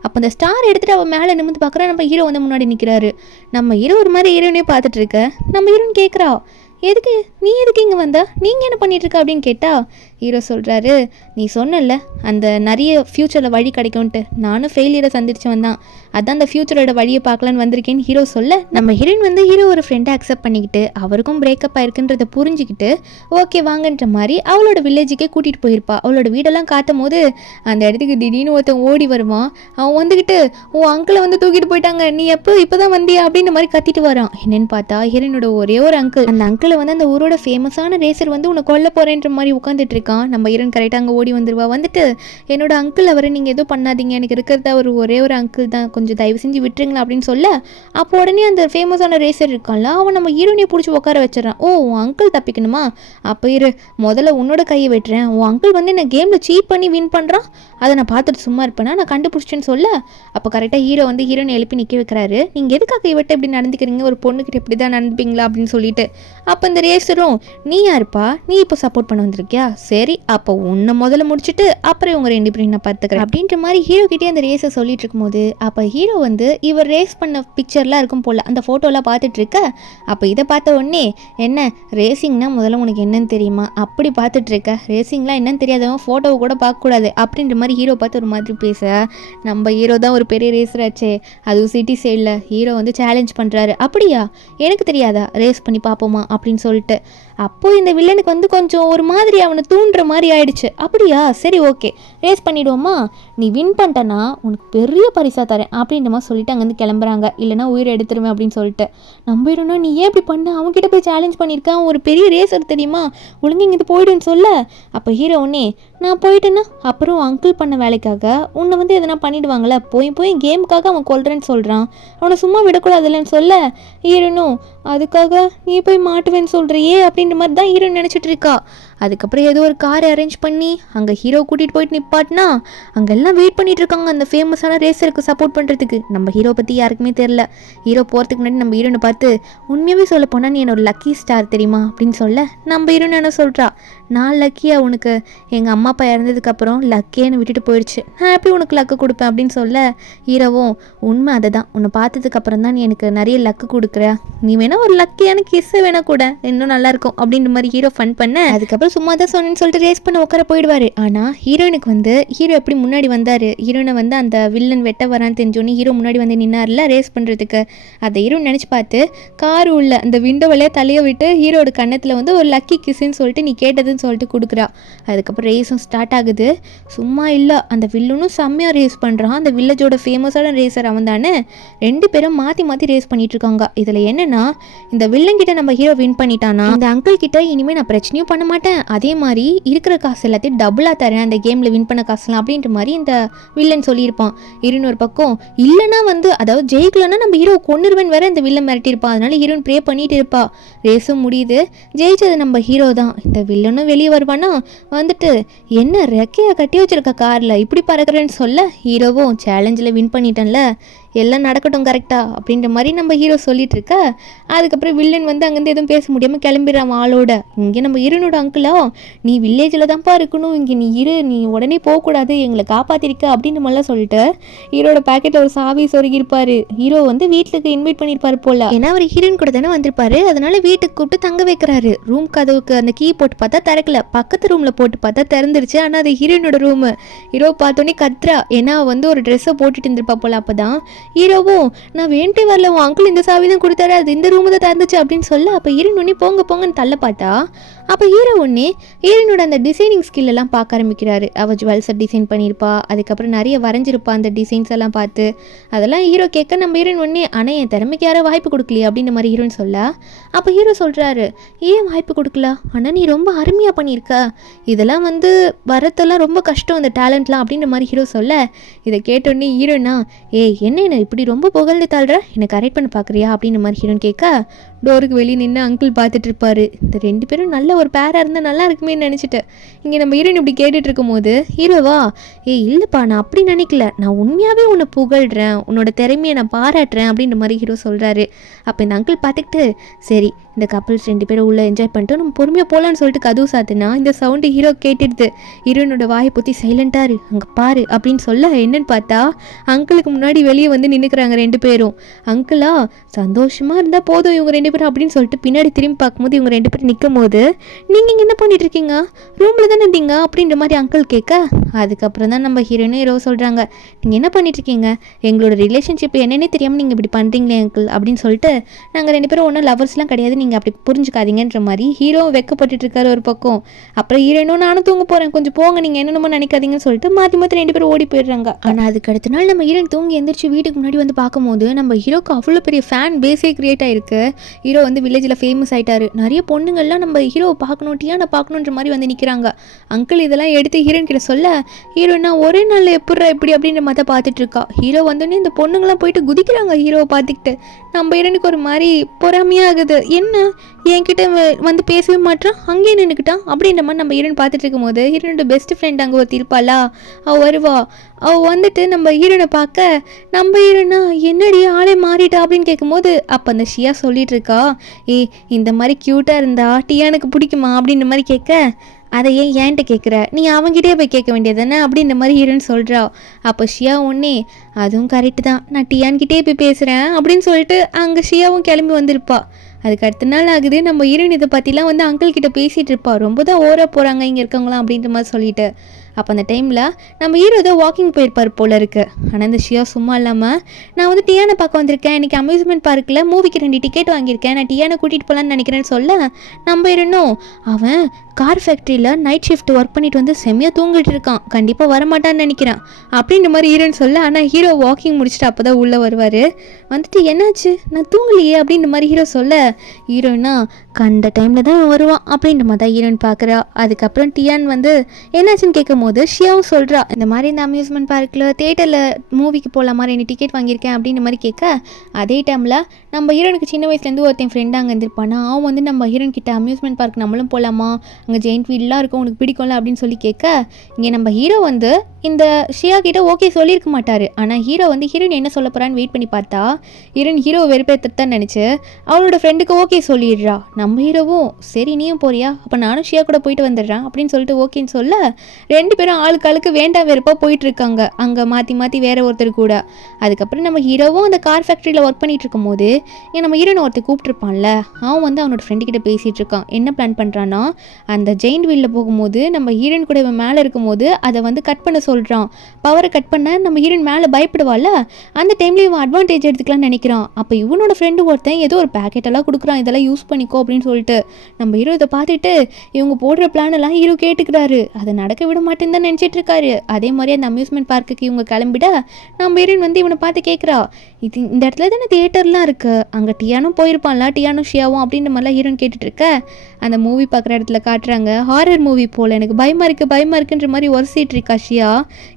அப்போ அந்த ஸ்டார் எடுத்துகிட்டு அவள் மேலே நிமிந்து பார்க்குறா. நம்ம ஹீரோ வந்து முன்னாடி நிற்கிறாரு. நம்ம ஹீரோ ஒரு மாதிரி ஹீரோனே பார்த்துட்டு இருக்க. நம்ம ஹீரோன் கேட்குறா, எதுக்கு நீ எதுக்கு இங்கே வந்தா, நீங்கள் என்ன பண்ணிகிட்ருக்க அப்படின்னு கேட்டால் ஹீரோ சொல்கிறாரு, நீ சொன்னல அந்த நிறைய ஃப்யூச்சரில் வழி கிடைக்கும்ன்ட்டு, நானும் ஃபெயிலியரை சந்திச்சவன் தான், அதான் அந்த ஃப்யூச்சரோட வழியை பார்க்கலான்னு வந்திருக்கேன்னு ஹீரோ சொல்ல, நம்ம ஹீரோயின் வந்து ஹீரோ ஒரு ஃப்ரெண்டை அக்செப்ட் பண்ணிக்கிட்டு அவருக்கும் பிரேக்கப் ஆயிருக்குன்றதை புரிஞ்சுக்கிட்டு ஓகே வாங்கன்ற மாதிரி அவளோட வில்லேஜுக்கே கூட்டிகிட்டு போயிருப்பா. அவளோட வீடெல்லாம் காட்டும் போது அந்த இடத்துக்கு திடீர்னு ஒருத்தன் ஓடி வருவான். அவன் வந்துக்கிட்டு உன் அங்கிளை வந்து தூக்கிட்டு போயிட்டாங்க, நீ இப்போ தான் வந்தியா அப்படின்ற மாதிரி கத்திட்டு வரான். என்னன்னு பார்த்தா ஹீரோயினோட ஒரே ஒரு அங்கிள், அந்த அங்கிளை வந்து அந்த ஊரோட ஃபேமஸான ரேசர் வந்து உன்னை கொல்ல போகிறேன்ற மாதிரி உட்காந்துட்டு இருக்கான். நம்ம ஹீரோயின் கரெக்டாக அங்கே ஓடி வந்துடுவா. வந்துட்டு என்னோட அங்கிள் அவரை நீங்கள் எதுவும் பண்ணாதீங்க, எனக்கு இருக்கிறதா ஒரே ஒரு அங்கிள் தான், கொஞ்சம் தயவு செஞ்சு விட்டுருங்களா அப்படின்னு சொல்ல, அப்போ உடனே அந்த ஃபேமஸான ரேசர் இருக்கான்ல அவன் நம்ம ஹீரோயினை பிடிச்சி உட்கார வச்சிடறான். ஓ உன் அங்கிள் தப்பிக்கணுமா, அப்போ இரு முதல்ல உன்னோட கையை வெட்டுறேன், உன் அங்கிள் வந்து என்ன கேமில் சீட் பண்ணி வின் பண்ணுறான், அதை நான் பார்த்துட்டு சும்மா இருப்பேனா, நான் கண்டுபிடிச்சேன்னு சொல்ல, அப்போ கரெக்டாக ஹீரோ வந்து ஹீரோனை எழுப்பி நிற்க வைக்கிறாரு. நீங்கள் எதுக்காக கை வெட்ட இப்படி நடந்துக்கிறீங்க, ஒரு பொண்ணுக்கிட்ட இப்படி தான் நடந்துப்பீங்களா அப்படின்னு சொல்லிட்டு. அப்போ இந்த ரேசரும், நீ யாருப்பா, நீ இப்போ சப்போர்ட் பண்ண வந்திருக்கியா, சரி அப்போ உன்னை முதல்ல முடிச்சுட்டு அப்புறம் இவங்க 2 பேரும் நான் பார்த்துக்கிறேன் அப்படின்ற மாதிரி ஹீரோ கிட்டே அந்த ரேஸை சொல்லிட்டு இருக்கும்போது, அப்போ ஹீரோ வந்து இவர் ரேஸ் பண்ண பிக்சர்லாம் இருக்கும் போல் அந்த ஃபோட்டோலாம் பார்த்துட்டு இருக்க. அப்போ இதை பார்த்த உடனே, என்ன ரேசிங்னா முதல்ல உனக்கு என்னன்னு தெரியுமா, அப்படி பார்த்துட்டு இருக்க, ரேசிங்லாம் என்னன்னு தெரியாதவன் ஃபோட்டோவை கூட பார்க்கக்கூடாது அப்படின்ற மாதிரி ஹீரோ பார்த்து ஒரு மாதிரி பேச, நம்ம ஹீரோ தான் ஒரு பெரிய ரேசர் ஆச்சே, அதுவும் சிட்டி சைடில் ஹீரோ வந்து சேலஞ்ச் பண்ணுறாரு. அப்படியா எனக்கு தெரியாதா, ரேஸ் பண்ணி பார்ப்போமா அப்படின்னு சொல்லிட்டு. அப்போது இந்த வில்லனுக்கு வந்து கொஞ்சம் ஒரு மாதிரி அவனை தூண்டுற மாதிரி ஆயிடுச்சு. அப்படியா சரி ஓகே ரேஸ் பண்ணிவிடுவோமா, நீ வின் பண்ணிட்டனா உனக்கு பெரிய பரிசாக தரேன் அப்படின்ற மாதிரி சொல்லிட்டு அங்கேருந்து கிளம்புறாங்க. இல்லைனா உயிரை எடுத்துருவேன் அப்படின்னு சொல்லிட்டு. நம்பிடும்னா நீ ஏன் இப்படி பண்ண, அவன்கிட்ட போய் சேலஞ்ச் பண்ணியிருக்கான், ஒரு பெரிய ரேசர் தெரியுமா, ஒழுங்கு இங்கே போயிடுன்னு சொல்ல, அப்போ ஹீரோ ஒன்னே நான் போயிட்டேன்னா அப்புறம் அங்கிள் பண்ண வேலைக்காக உன்னை வந்து எதனா பண்ணிடுவாங்களே, போய் கேமுக்காக அவன் கொல்றேன்னு சொல்கிறான், அவனை சும்மா விடக்கூடாதுல்லன்னு சொல்ல, ஹீரோனும் அதுக்காக நீ போய் மாட்டுவேன்னு சொல்கிறியே அப்படின்ற மாதிரி தான் ஹீரோன் நினச்சிட்டு இருக்கா. அதுக்கப்புறம் ஏதோ ஒரு காரை அரேஞ்ச் பண்ணி அங்கே ஹீரோ கூட்டிகிட்டு போயிட்டு நிப்பாட்டினா அங்கெல்லாம் வெயிட் பண்ணிட்டு இருக்காங்க அந்த ஃபேமஸான ரேசருக்கு சப்போர்ட் பண்ணுறதுக்கு. நம்ம ஹீரோ பற்றி யாருக்குமே தெரில. ஹீரோ போகிறதுக்கு முன்னாடி நம்ம ஹீரோனை பார்த்து, உண்மையாகவே சொல்ல போனால் நீ என்னோட லக்கி ஸ்டார் தெரியுமா அப்படின்னு சொல்ல, நம்ம ஹீரோன் என்ன சொல்கிறா, நான் லக்கியா, உனக்கு எங்கள் அம்மா அப்பா இறந்ததுக்கப்புறம் லக்கே என்னை விட்டுட்டு போயிடுச்சு, நான் எப்படி உனக்கு லக்கு கொடுப்பேன் அப்படின்னு சொல்ல, ஹீரோவும் உண்மை அதை தான், உன்னை பார்த்ததுக்கப்புறம் தான் நீ எனக்கு நிறைய லக்கு கொடுக்குற, நீ வேணா ஒரு லக்கியான கிஸ்ஸை வேணா கூட இன்னும் நல்லாயிருக்கும் அப்படின்ற மாதிரி ஹீரோ ஃபன் பண்ண. அதுக்கப்புறம் சும்மா தான் சொன்னேன்னு சொல்லிட்டு ரேஸ் பண்ண உட்கார போயிடுவார். ஆனால் ஹீரோயினுக்கு வந்து ஹீரோ எப்படி முன்னாடி வந்தார், ஹீரோனை வந்து அந்த வில்லன் வெட்ட வரான்னு தெரிஞ்சோன்னே ஹீரோ முன்னாடி வந்து நின்னார்ல ரேஸ் பண்ணுறதுக்கு, அதை ஹீரோ நினச்சி பார்த்து கார் உள்ள அந்த விண்டோ வழியாக தலையை விட்டு ஹீரோட கன்னத்தில் வந்து ஒரு லக்கி கிஸ்ன்னு சொல்லிட்டு நீ கேட்டதுன்னு சொல்லிட்டு கொடுக்குறா. அதுக்கப்புறம் ரேஸும் ஸ்டார்ட் ஆகுது. சும்மா இல்லை, அந்த வில்லனும் செம்மையாக ரேஸ் பண்ணுறான். அந்த வில்லேஜோட ஃபேமஸான ரேசர் அவன் தானே. 2 பேரும் மாற்றி மாற்றி ரேஸ் பண்ணிட்டு இருக்காங்க. இதில் என்னன்னா, இந்த வில்லன் கிட்ட நம்ம ஹீரோ வின் பண்ணிட்டானா இந்த அங்கிள் கிட்ட இனிமேல் நான் பிரச்சனையும் பண்ண மாட்டேன், அதே மாதிரி இருக்கிற காசு எல்லாத்தையும் டபுளாக தரேன் அந்த கேமில் வின் பண்ண காசுலாம் அப்படின்ற மாதிரி இந்த வில்லன் சொல்லியிருப்பான். இன்னொரு பக்கம் இல்லைனா வந்து அதாவது ஜெயிக்கலன்னா நம்ம ஹீரோ கொன்னுருவன் வேற இந்த வில்லன் மிரட்டியிருப்பான். அதனால ஹீரோயின் ப்ரே பண்ணிட்டு இருப்பா. ரேஸும் முடியுது, ஜெயிச்சது நம்ம ஹீரோ தான். இந்த வில்லனும் வெளியே வருவானா, வந்துட்டு என்ன ரெக்கையை கட்டி வச்சிருக்க காரில் இப்படி பறக்கிறேன்னு சொல்ல, ஹீரோவும் சேலஞ்சில் வின் பண்ணிட்டேன்ல, எல்லாம் நடக்கட்டும் கரெக்டா அப்படின்ற மாதிரி நம்ம ஹீரோ சொல்லிட்டு இருக்க. அதுக்கப்புறம் வில்லன் வந்து அங்கேருந்து எதுவும் பேச முடியாமல் கிளம்பிடுறான் ஆளோட. இங்கே நம்ம ஹீரோனோட அங்கிளா, நீ வில்லேஜில் தான்ப்பா இருக்கணும், இங்கே நீ இரு, நீ உடனே போகக்கூடாது, எங்களை காப்பாற்றிருக்க அப்படின்னு மாதிரிலாம் சொல்லிட்டு ஹீரோட பேக்கெட்டில் ஒரு சாவி சொருகிருப்பாரு. ஹீரோ வந்து வீட்டுக்கு இன்வைட் பண்ணியிருப்பாரு போல. ஏன்னா அவர் ஹீரோயின் கூட தானே வந்திருப்பாரு, அதனால வீட்டுக்கு கூப்பிட்டு தங்க வைக்கிறாரு. ரூம் கதவுக்கு அந்த கீ போட்டு பார்த்தா திறக்கல, பக்கத்து ரூமில் போட்டு பார்த்தா திறந்துருச்சு. ஆனால் அது ஹீரோனோட ரூமு. ஹீரோ பார்த்தோன்னே கத்ரா, ஏன்னா வந்து ஒரு ட்ரெஸ்ஸை போட்டுட்டு இருந்திருப்பா போல. அப்போதான் ஹீரோவும், நான் வேண்டே வரல, உன் அங்கிள் இந்த சாவி தான் கொடுத்தாரு, அது இந்த ரூமு தான் திறந்துச்சு அப்படின்னு சொல்ல, அப்போ ஹீரோயின் ஒன்னே போங்க போங்கன்னு தள்ள பார்த்தா, அப்போ ஹீரோ ஒன்னே ஹீரோனோட அந்த டிசைனிங் ஸ்கில் எல்லாம் பார்க்க ஆரம்பிக்கிறாரு. அவள் ஜுவல்ஸை டிசைன் பண்ணியிருப்பா, அதுக்கப்புறம் நிறைய வரைஞ்சிருப்பா அந்த டிசைன்ஸ் எல்லாம் பார்த்து. அதெல்லாம் ஹீரோ கேட்க நம்ம ஹீரோயின் ஒன்னே, ஆனால் என் திறமைக்கு யாரும் வாய்ப்பு கொடுக்கலையே அப்படின்ற மாதிரி ஹீரோயின் சொல்ல, அப்போ ஹீரோ சொல்கிறாரு, ஏன் வாய்ப்பு கொடுக்கல, ஆனால் நீ ரொம்ப அருமையாக பண்ணியிருக்க, இதெல்லாம் வந்து வரத்தெல்லாம் ரொம்ப கஷ்டம் அந்த டேலண்ட்லாம் அப்படின்ற மாதிரி ஹீரோ சொல்ல, இதை கேட்டோடனே ஹீரோனா, என்ன இப்படி ரொம்ப புகழ்ந்து தாழ்ற, என்னை கரெக்ட் பண்ண பார்க்குறியா அப்படின்ற மாதிரி ஹீரோன் கேட்க, டோருக்கு வெளியே நின்று அங்கிள் பார்த்துட்டு இருப்பாரு. இந்த ரெண்டு பேரும் நல்ல ஒரு பேராக இருந்தால் நல்லா இருக்குமே நினச்சிட்டு இங்கே நம்ம ஹீரோயின் இப்படி கேட்டுட்டு இருக்கும் போது ஹீரோவா, இல்லைப்பா நான் அப்படி நினைக்கல, நான் உண்மையாகவே உன்னை புகழ்கிறேன், உன்னோட திறமையை நான் பாராட்டுறேன் அப்படின்ற மாதிரி ஹீரோ சொல்கிறாரு. அப்போ இந்த அங்கிள் பார்த்துக்கிட்டு, சரி இந்த கப்பிள்ஸ் ரெண்டு பேரும் உள்ளே என்ஜாய் பண்ணிட்டு நம்ம பொறுமையாக போகலான்னு சொல்லிட்டு கதவு சாத்துனா இந்த சவுண்டு ஹீரோ கேட்டுடுது. ஹீரோனோட வாயை பற்றி சைலண்டாக இரு, அங்கே பாரு அப்படின்னு சொல்ல, என்னன்னு பார்த்தா அங்கிளுக்கு முன்னாடி வெளியே வந்து நின்றுக்கிறாங்க ரெண்டு பேரும். அங்கிளா, சந்தோஷமாக இருந்தால் போதும் இவங்க ரெண்டு பேரும் அப்படின்னு சொல்லிட்டு பின்னாடி திரும்பி பார்க்கும்போது இவங்க ரெண்டு பேரும் நிற்கும் போது, நீங்கள் இங்கே என்ன பண்ணிட்டு இருக்கீங்க, ரூமில் தானே இருந்தீங்க அப்படின்ற மாதிரி அங்கிள் கேட்க, அதுக்கப்புறம் தான் நம்ம ஹீரோனும் ஹீரோ சொல்கிறாங்க, நீங்கள் என்ன பண்ணிட்டு இருக்கீங்க, எங்களோட ரிலேஷன்ஷிப் என்னன்னே தெரியாமல் நீங்கள் இப்படி பண்ணுறீங்களே அங்கிள் அப்படின்னு சொல்லிட்டு, நாங்கள் ரெண்டு பேரும் ஒன்றும் லவர்ஸ்லாம் கிடையாது, நீங்கள் அப்படி புரிஞ்சுக்காதீங்கன்ற மாதிரி ஹீரோ வெக்கப்பட்டு இருக்காரு ஒரு பக்கம். அப்புறம் ஹீரோனும், நானும் தூங்க போகிறேன், கொஞ்சம் போங்க, நீங்கள் என்னென்னமோ நினைக்காதீங்கன்னு சொல்லிட்டு மாற்றி மாற்றி ரெண்டு பேரும் ஓடி போயிடுறாங்க. ஆனால் அதுக்கு அடுத்த நாள் நம்ம ஹீரோன் தூங்கி எந்திரிச்சு வீட்டுக்கு முன்னாடி வந்து பார்க்கும்போது நம்ம ஹீரோக்கு அவ்வளோ பெரிய ஃபேன் பேஸே கிரியேட் ஆயிருக்கு. ஹீரோ வந்து வில்லேஜில் ஃபேமஸ் ஆகிட்டாரு. நிறைய பொண்ணுங்கள்லாம் நம்ம ஹீரோவை பார்க்கணும், டியானை பார்க்கணுன்ற மாதிரி வந்து நிற்கிறாங்க. அங்கிள் இதெல்லாம் எடுத்து ஹீரோயின் கிட்ட சொல்ல, ஹீரோனா ஒரே நாளில் எப்பட்றா இப்படி அப்படின்ற மாதிரி பார்த்துட்டு இருக்கா. ஹீரோ வந்தோடனே இந்த பொண்ணுங்களாம் போயிட்டு குதிக்கிறாங்க ஹீரோவை பார்த்துக்கிட்டு. நம்ம ஹீரோனுக்கு ஒரு மாதிரி பொறாமையாகுது, என்ன என்கிட்ட வந்து பேசவே மாட்டான், அங்கேயே நின்றுக்கிட்டான் அப்படின்ற மாதிரி நம்ம ஹீரோன் பார்த்துட்டு இருக்கும் போது ஹீரோனோட பெஸ்ட் ஃப்ரெண்ட் அங்கே ஒருத்தி இருப்பாளா, அவள் வருவா. அவள் வந்துட்டு நம்ம ஹீரோனை பார்க்க, நம்ம ஹீரோனா என்னடி ஆளே மாறிட்டா அப்படின்னு கேட்கும்போது, அப்போ அந்த ஷியா சொல்லிட்டு இருக்கா, இந்த மாதிரி க்யூட்டாக இருந்தா டியானுக்கு பிடிக்குமா அப்படின்ற மாதிரி கேட்க, அதை ஏன் ஏன்ட்ட கேட்குற, நீ அவங்ககிட்டே போய் கேட்க வேண்டியது தானே அப்படின்ற மாதிரி ஹீரோன்னு சொல்கிறா. அப்போ ஷியா ஒன்னே, அதுவும் கரெக்டு தான், நான் டியான்கிட்டே போய் பேசுகிறேன் அப்படின்னு சொல்லிட்டு அங்கே ஷியாவும் கிளம்பி வந்திருப்பா. அதுக்கு அடுத்த நாள் ஆகுது, நம்ம ஹீரோயின் இதை பற்றிலாம் வந்து அங்கிள் கிட்ட பேசிகிட்டு இருப்பா, ரொம்ப தான் ஓரா போகிறாங்க இங்கே இருக்கவங்களாம் அப்படின்ற மாதிரி சொல்லிட்டு. அப்போ அந்த டைமில் நம்ம ஹீரோ ஏதோ வாக்கிங் போயிருப்பார் போல இருக்கு. ஆனால் இந்த ஷியா சும்மா இல்லாமல், நான் வந்து டியானை பார்க்க வந்திருக்கேன், இன்றைக்கி அம்யூஸ்மெண்ட் பார்க்கில் மூவிக்கு 2 டிக்கெட் வாங்கியிருக்கேன், நான் டியானை கூட்டிகிட்டு போகலான்னு நினைக்கிறேன்னு சொல்ல, நம்ம ஹீரோனும், அவன் கார் ஃபேக்ட்ரியில் நைட் ஷிஃப்ட் ஒர்க் பண்ணிட்டு வந்து செம்மையாக தூங்கிட்டு இருக்கான், கண்டிப்பாக வரமாட்டான்னு நினைக்கிறேன் அப்படின்ற மாதிரி ஹீரோன்னு சொல்ல, ஆனால் ஹீரோ வாக்கிங் முடிச்சுட்டு அப்போ தான் உள்ளே வருவார். வந்துட்டு என்னாச்சு, நான் தூங்கலையே அப்படின்ற மாதிரி ஹீரோ சொல்ல, ஹீரோயினா கண்ட டைமில் தான் வருவான் அப்படின்ற மாதிரி தான் ஹீரோயின் பார்க்குறா. அதுக்கப்புறம் டியான் வந்து என்னாச்சுன்னு கேட்கும் போது ஷியாவும் சொல்கிறா, இந்த மாதிரி இந்த அம்யூஸ்மெண்ட் பார்க்கில் தியேட்டரில் மூவிக்கு போகலாம் மாதிரி 2 டிக்கெட் வாங்கியிருக்கேன் அப்படின்ற மாதிரி கேட்க, அதே டைமில் நம்ம ஹீரோனுக்கு சின்ன வயசுலேருந்து ஒருத்தன் ஃப்ரெண்டாக அங்கே இருந்திருப்பானா, அவன் வந்து நம்ம ஹீரோன் கிட்ட அம்யூஸ்மெண்ட் பார்க் நம்மளும் போகலாமா, அங்கே ஜெயின்ட் வீல்லாம் இருக்கும், உனக்கு பிடிக்கும்ல அப்படின்னு சொல்லி கேட்க, இங்கே நம்ம ஹீரோ வந்து இந்த ஷியா கிட்ட ஓகே சொல்லியிருக்க மாட்டார். ஆனால் ஹீரோ வந்து ஹீரோயின் என்ன சொல்ல போகிறான்னு வெயிட் பண்ணி பார்த்தா ஹீரோயின் ஹீரோ வெறுப்பேற்றத்தான் நினச்சி அவளோட ஃப்ரெண்டுக்கு ஓகே சொல்லிடுறா. நம்ம ஹீரோவும், சரி நீயும் போறியா, அப்போ நானும் ஷியா கூட போயிட்டு வந்துடுறேன் அப்படின்னு சொல்லிட்டு ஓகேன்னு சொல்ல, 2 பேரும் ஆளுக்கு வேண்டாம் வெறுப்பாக போயிட்டுருக்காங்க அங்கே மாற்றி மாற்றி வேற ஒருத்தர் கூட. அதுக்கப்புறம் நம்ம ஹீரோவும் அந்த கார் ஃபேக்ட்ரியில் ஒர்க் பண்ணிட்டு இருக்கும் போது நம்ம ஹீரோனை ஒருத்தர் கூப்பிட்டுருப்பான்ல, அவன் வந்து அவனோட ஃப்ரெண்டுக்கிட்ட பேசிகிட்டு இருக்கான். என்ன பிளான் பண்ணுறான்னா, அந்த ஜெயின்ட் வீலில் போகும்போது நம்ம ஹீரோயின் கூட இவன் மேலே இருக்கும்போது அதை வந்து கட் பண்ண சொல்கிறான். பவரை கட் பண்ண நம்ம ஹீரோயின் மேலே பயப்படுவாள், அந்த டைம்ல இவன் அட்வான்டேஜ் எடுத்துக்கலாம்னு நினைக்கிறான். அப்போ இவனோட ஃப்ரெண்டு ஒருத்தன் ஏதோ ஒரு பேக்கெட்டெல்லாம் கொடுக்குறான், இதெல்லாம் யூஸ் பண்ணிக்கோ அப்படின்னு சொல்லிட்டு. நம்ம ஹீரோ இதை பார்த்துட்டு இவங்க போடுற பிளான் எல்லாம் ஹீரோ கேட்டுக்கிறாரு, அதை நடக்க விட மாட்டேன்னு தான் நினச்சிட்டு இருக்காரு. அதே மாதிரி அந்த அம்யூஸ்மெண்ட் பார்க்குக்கு இவங்க கிளம்பிட நம்ம ஹீரோயின் வந்து இவனை பார்த்து கேட்குறா, இந்த இடத்துல தானே தியேட்டர்லாம் இருக்கு, அங்கே டியானும் போயிருப்பான்ல, டியானும் ஷியாவும் அப்படின்ற மாதிரிலாம் ஹீரோயின் கேட்டுட்டு இருக்க, அந்த மூவி பார்க்குற இடத்துல காட்டுறாங்க ஹாரர் மூவி போல், எனக்கு பயமாக இருக்குன்ற மாதிரி உரசிட்டு இருக்கா ஷியா.